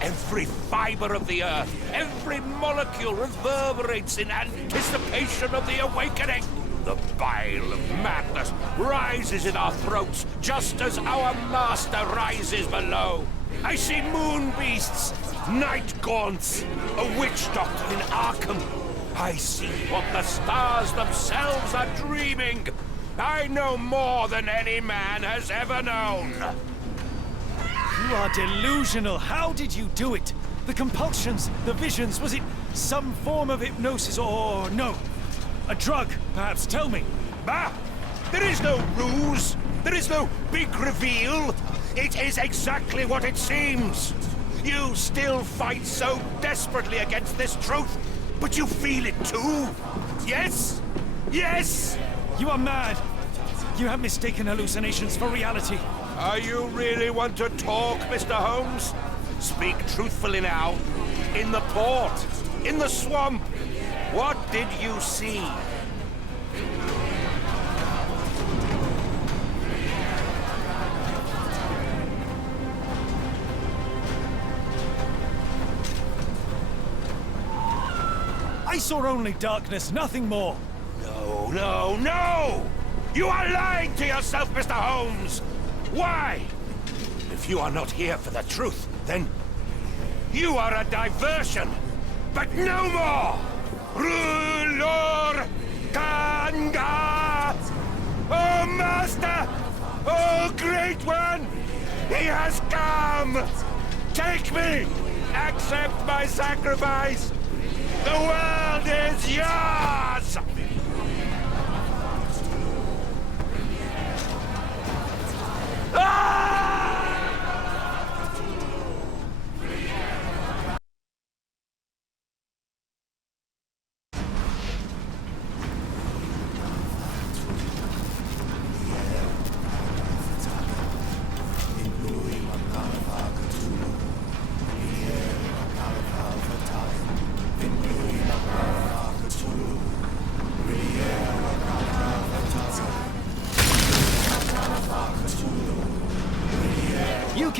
Every fiber of the earth, every molecule reverberates in anticipation of the awakening. The bile of madness rises in our throats just as our master rises below. I see moon beasts, night gaunts, a witch doctor in Arkham. I see what the stars themselves are dreaming. I know more than any man has ever known. You are delusional. How did you do it? The compulsions, the visions, was it some form of hypnosis or no? A drug, perhaps, tell me. Bah! There is no ruse. There is no big reveal. It is exactly what it seems. You still fight so desperately against this truth, but you feel it too. Yes? Yes? You are mad. You have mistaken hallucinations for reality. Are you really want to talk, Mr. Holmes? Speak truthfully now. In the port, in the swamp, what did you see? I saw only darkness, nothing more. No, no, no! You are lying to yourself, Mr. Holmes! Why? If you are not here for the truth, then you are a diversion, but no more! Rulor Kanga! Oh, Master! Oh, Great One! He has come! Take me! Accept my sacrifice! The world is yours!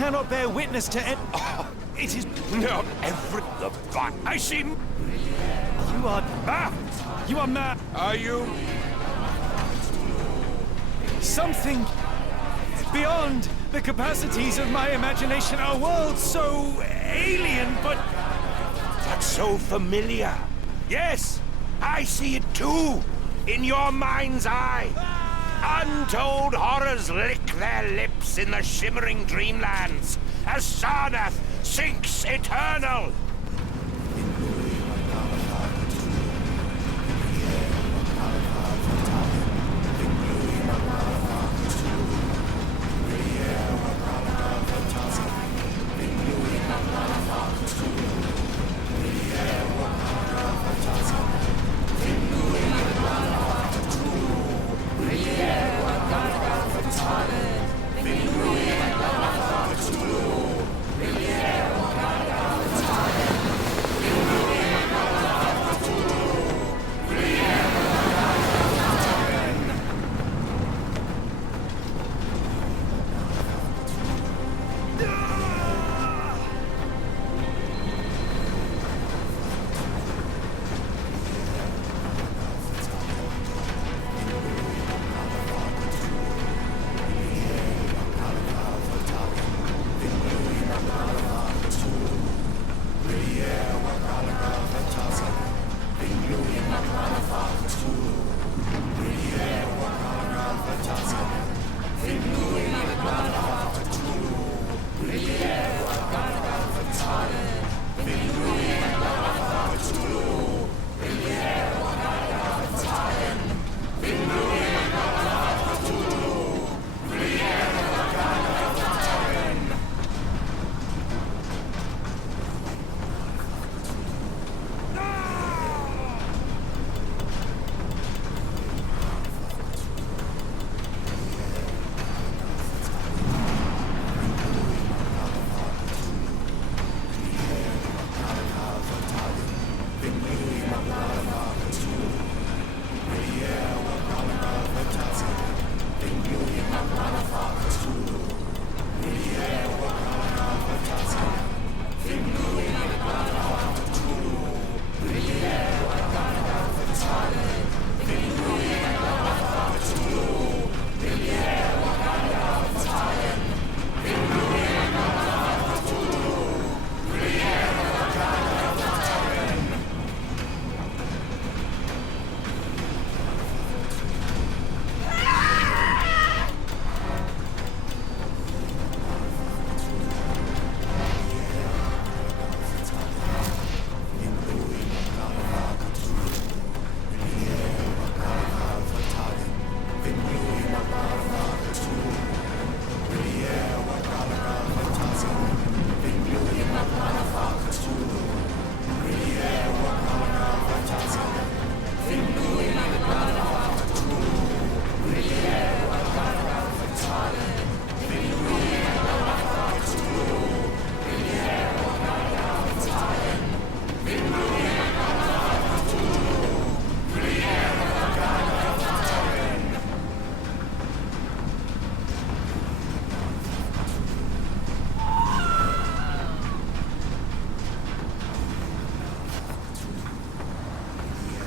cannot bear witness to it. It is... Not every... The fuck? I see... You are... You are mad. Are you? Something beyond the capacities of my imagination. A world so alien, but so familiar. Yes, I see it too. In your mind's eye. Untold horrors lick their lips in the shimmering dreamlands as Sarnath sinks eternal.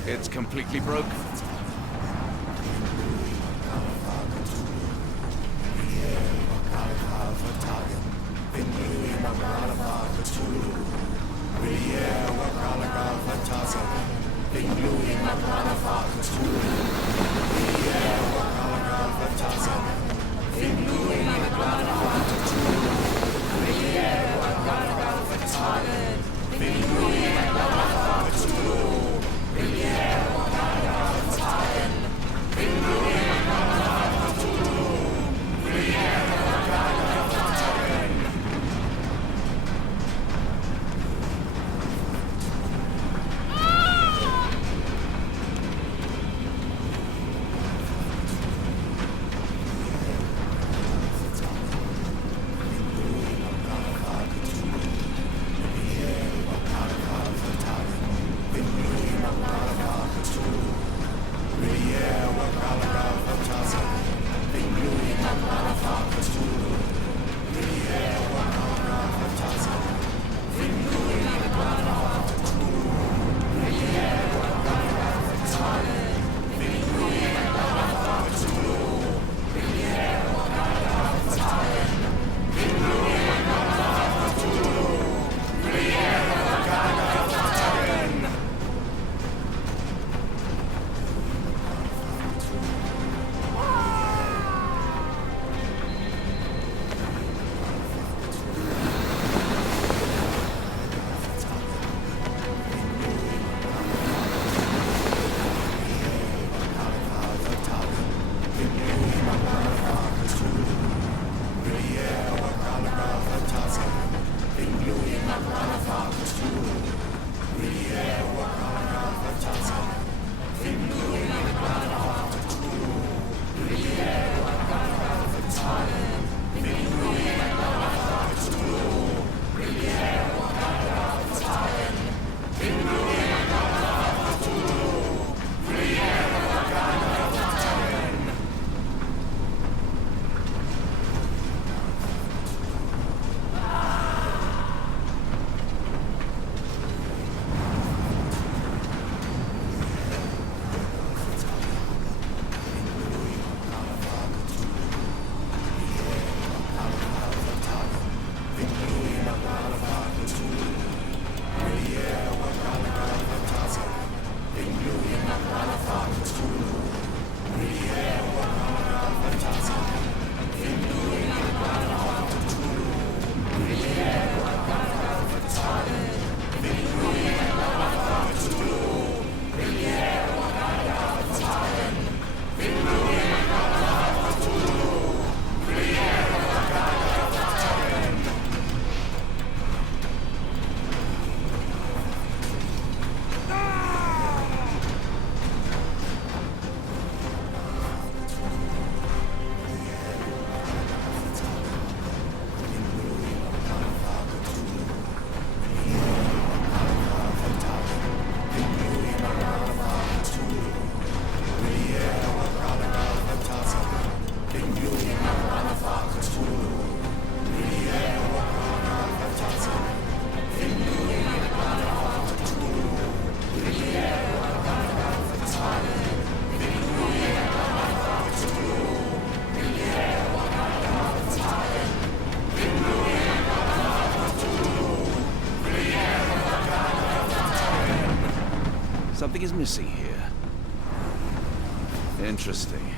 It's completely broken. is missing here. Interesting.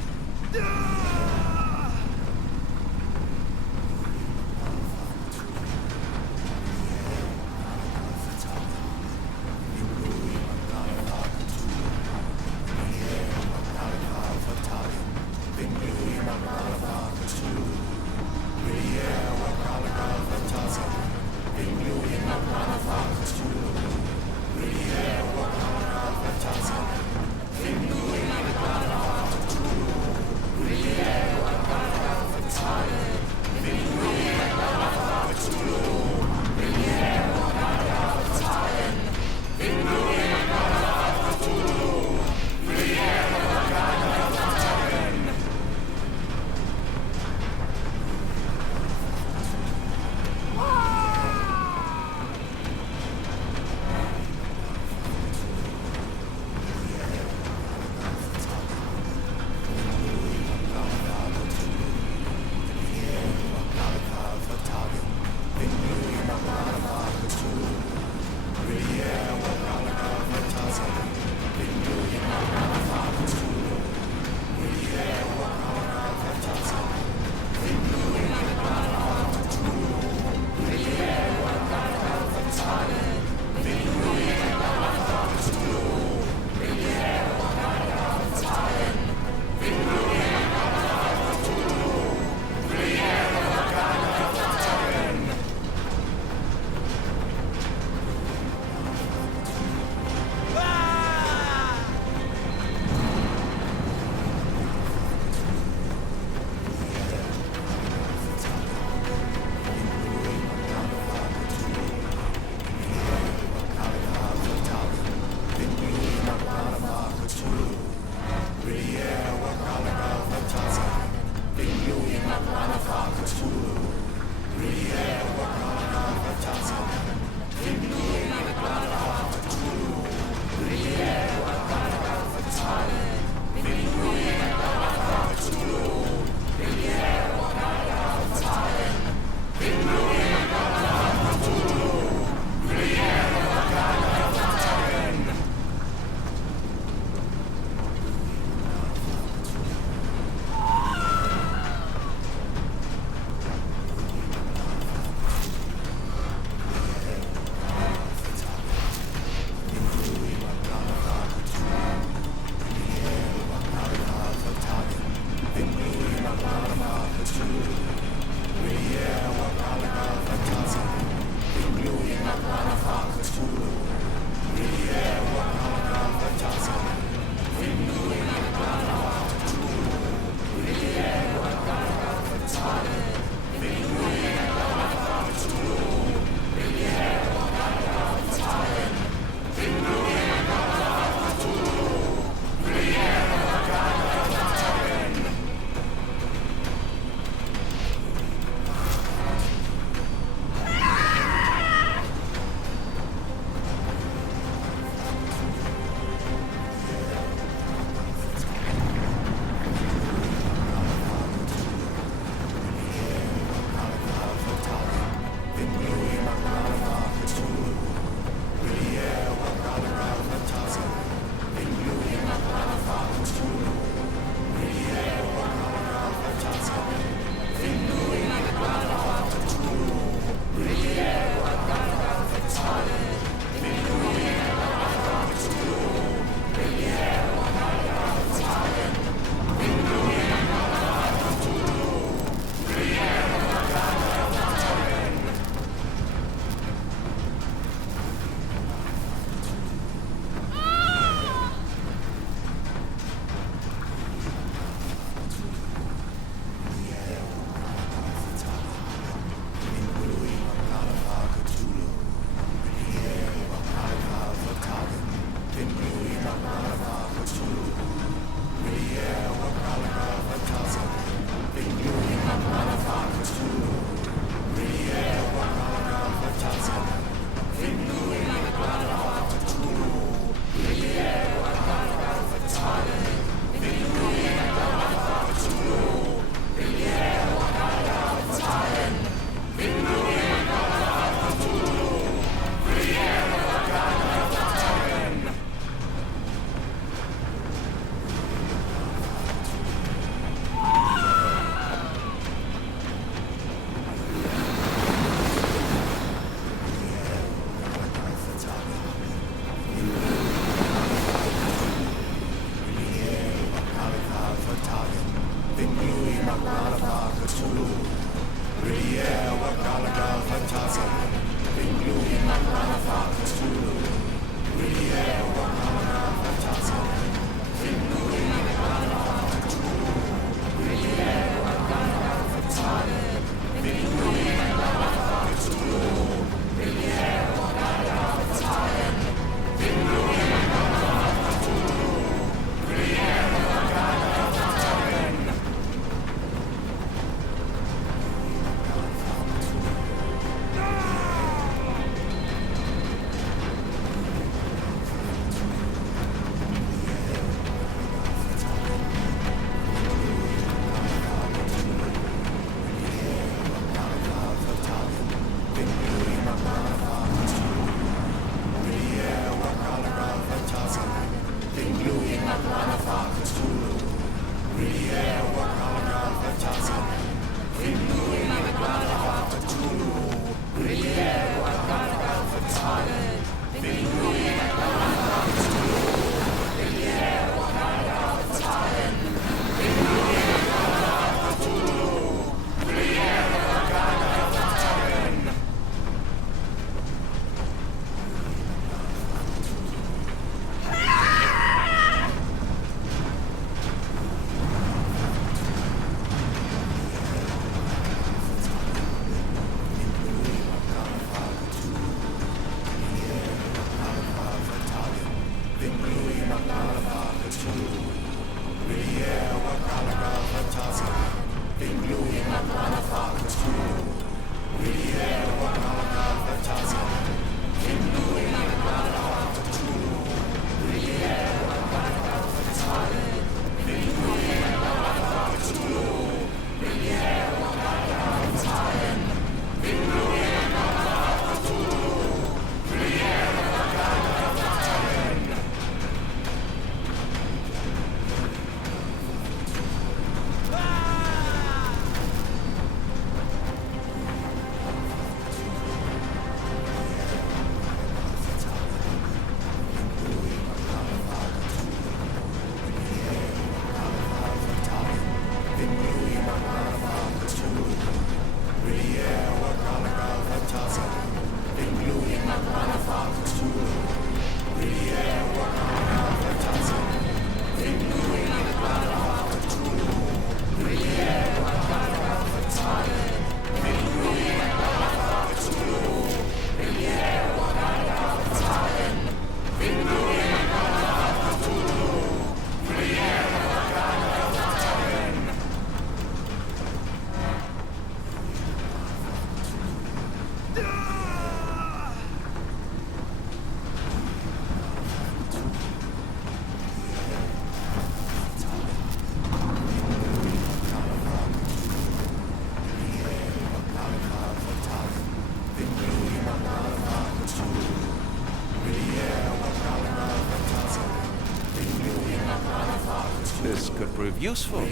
This could prove useful.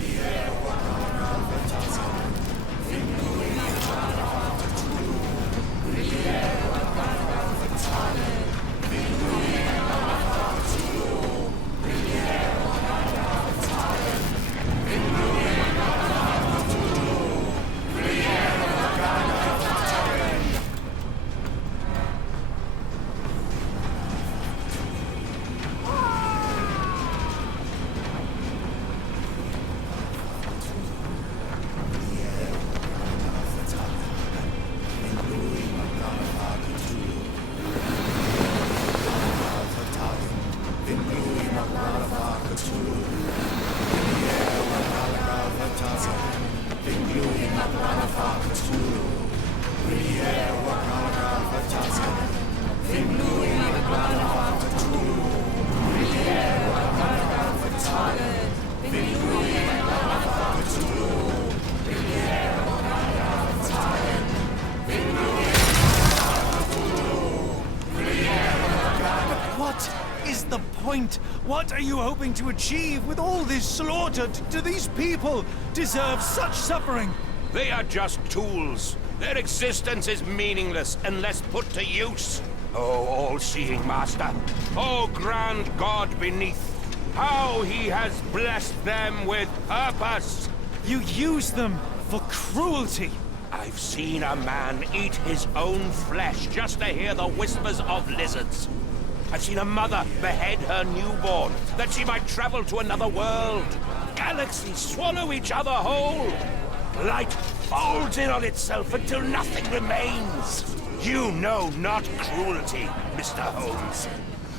What are you hoping to achieve with all this slaughter? Do these people deserve such suffering? They are just tools. Their existence is meaningless unless put to use. Oh, all-seeing Master. Oh, grand God beneath. How he has blessed them with purpose. You use them for cruelty. I've seen a man eat his own flesh just to hear the whispers of lizards. I've seen a mother behead her newborn, that she might travel to another world. Galaxies swallow each other whole. Light folds in on itself until nothing remains. You know not cruelty, Mr. Holmes.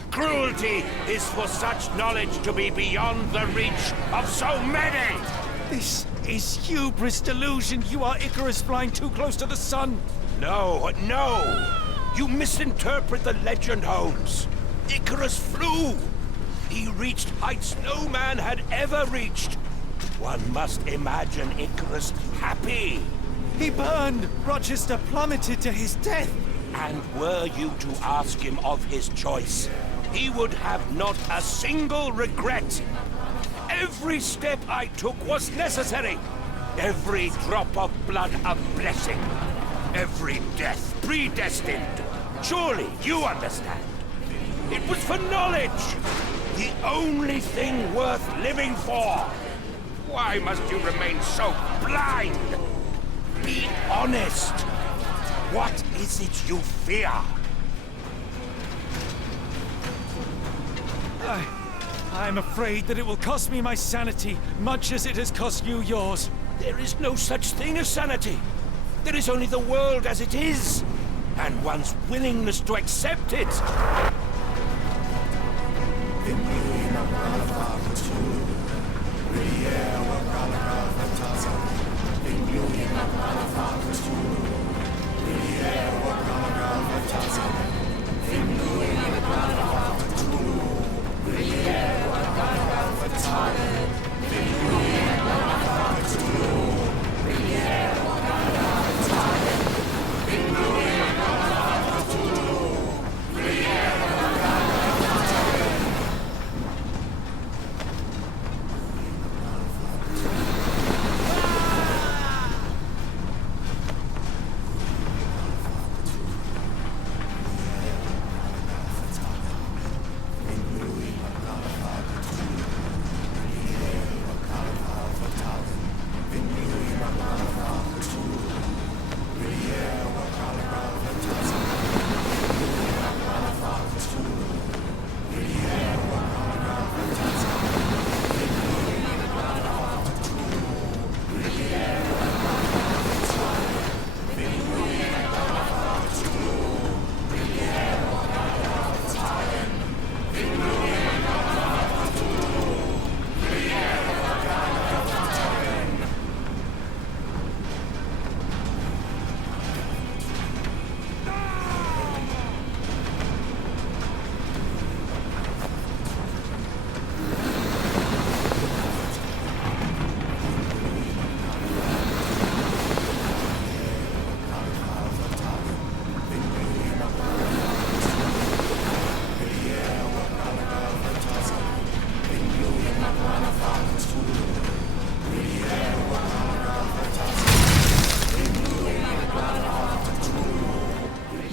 Cruelty is for such knowledge to be beyond the reach of so many. This is hubris delusion. You are Icarus flying too close to the sun. No, no. You misinterpret the legend, Holmes. Icarus flew. He reached heights no man had ever reached. One must imagine Icarus happy. He burned. Rochester plummeted to his death. And were you to ask him of his choice, he would have not a single regret. Every step I took was necessary. Every drop of blood a blessing. Every death predestined. Surely you understand. It was for knowledge. The only thing worth living for. Why must you remain so blind? Be honest. What is it you fear? I'm afraid that it will cost me my sanity, much as it has cost you yours. There is no such thing as sanity. There is only the world as it is, and one's willingness to accept it.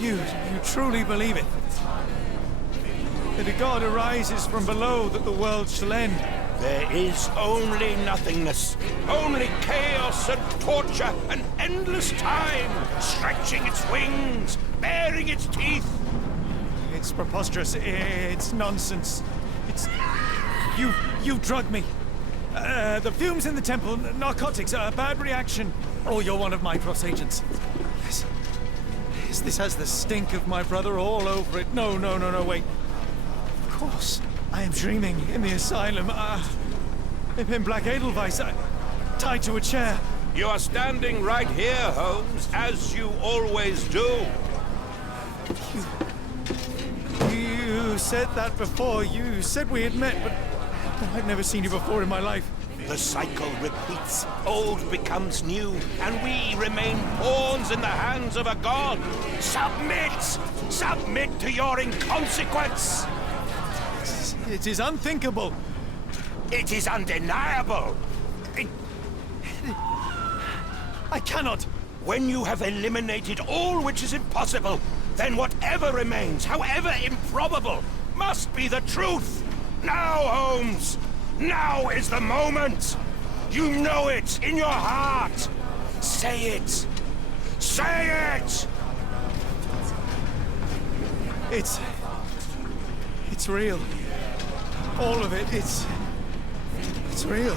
You truly believe it? That a god arises from below, that the world shall end? There is only nothingness. Only chaos and torture and endless time, stretching its wings, baring its teeth. It's preposterous. It's nonsense. It's... You've drugged me. The fumes in the temple, narcotics, a bad reaction. Oh, you're one of my cross agents. This has the stink of my brother all over it. No, wait. Of course, I am dreaming in the asylum. In Black Edelweiss, tied to a chair. You are standing right here, Holmes, as you always do. You said that before. You said we had met, but I'd never seen you before in my life. The cycle repeats. Old becomes new, and we remain pawns in the hands of a god. Submit! Submit to your inconsequence! It is unthinkable. It is undeniable. I cannot. When you have eliminated all which is impossible, then whatever remains, however improbable, must be the truth. Now, Holmes! Now is the moment! You know it in your heart! Say it! Say it! It's real. All of it, it's real.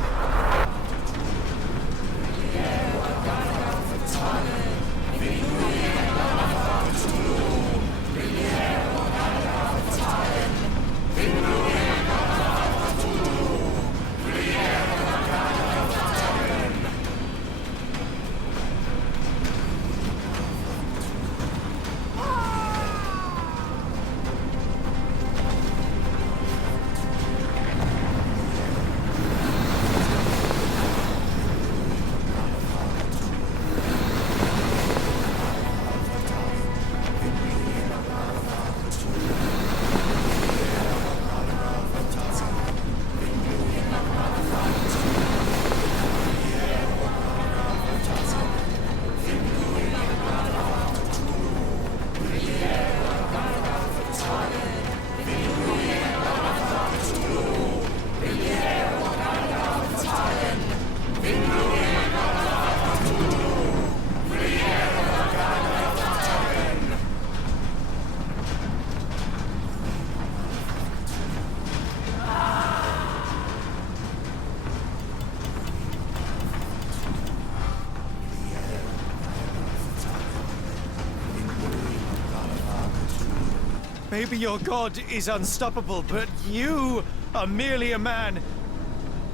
Maybe your god is unstoppable, but you are merely a man.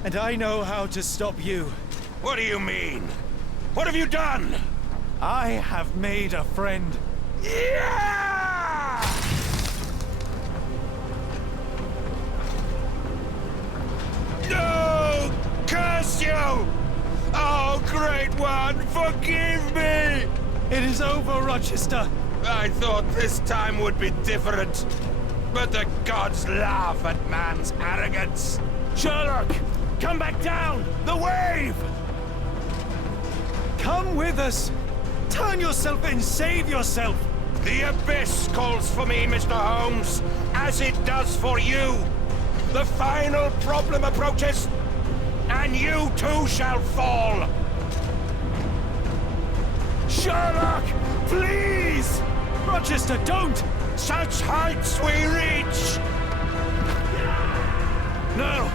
And I know how to stop you. What do you mean? What have you done? I have made a friend. Yeah! No! Curse you! Oh, Great One, forgive me! It is over, Rochester. I thought this time would be different. But the gods laugh at man's arrogance. Sherlock, come back down! The wave! Come with us! Turn yourself in, save yourself! The abyss calls for me, Mr. Holmes, as it does for you. The final problem approaches, and you too shall fall. Sherlock, please! Rochester, don't! Such heights we reach! No!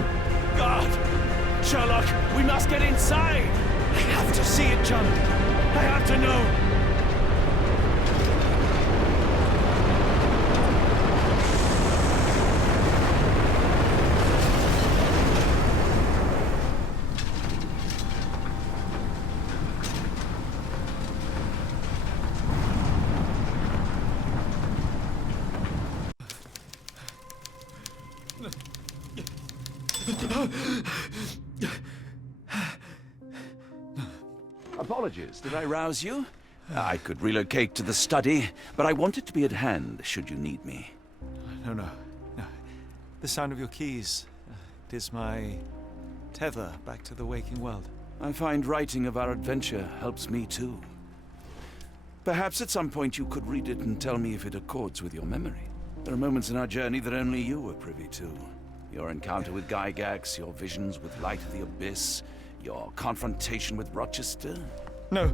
God! Sherlock, we must get inside! I have to see it, John. I have to know. Apologies, did I rouse you? I could relocate to the study, but I wanted to be at hand should you need me. No. The sound of your keys. It is my tether back to the waking world. I find writing of our adventure helps me too. Perhaps at some point you could read it and tell me if it accords with your memory. There are moments in our journey that only you were privy to. Your encounter with Gygax, your visions with Light of the Abyss, your confrontation with Rochester. No.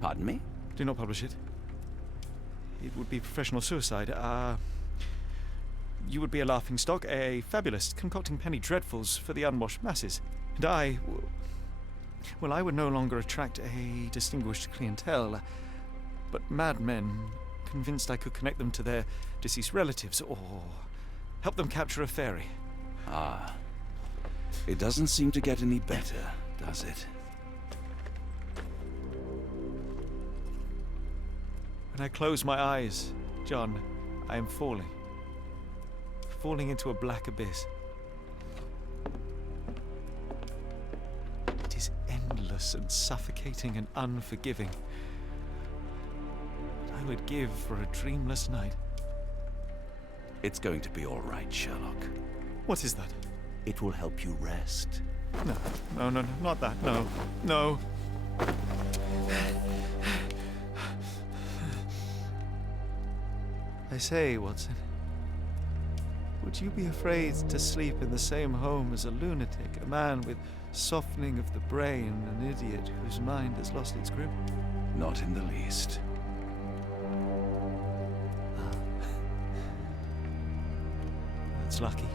Pardon me? Do not publish it. It would be professional suicide. You would be a laughingstock, a fabulist, concocting penny dreadfuls for the unwashed masses. And I would no longer attract a distinguished clientele, but madmen convinced I could connect them to their deceased relatives or help them capture a fairy. Ah. It doesn't seem to get any better, does it? When I close my eyes, John, I am falling. Falling into a black abyss. It is endless and suffocating and unforgiving. What I would give for a dreamless night. It's going to be all right, Sherlock. What is that? It will help you rest. No, not that. No. I say, Watson, would you be afraid to sleep in the same home as a lunatic, a man with softening of the brain, an idiot whose mind has lost its grip? Not in the least. That's lucky.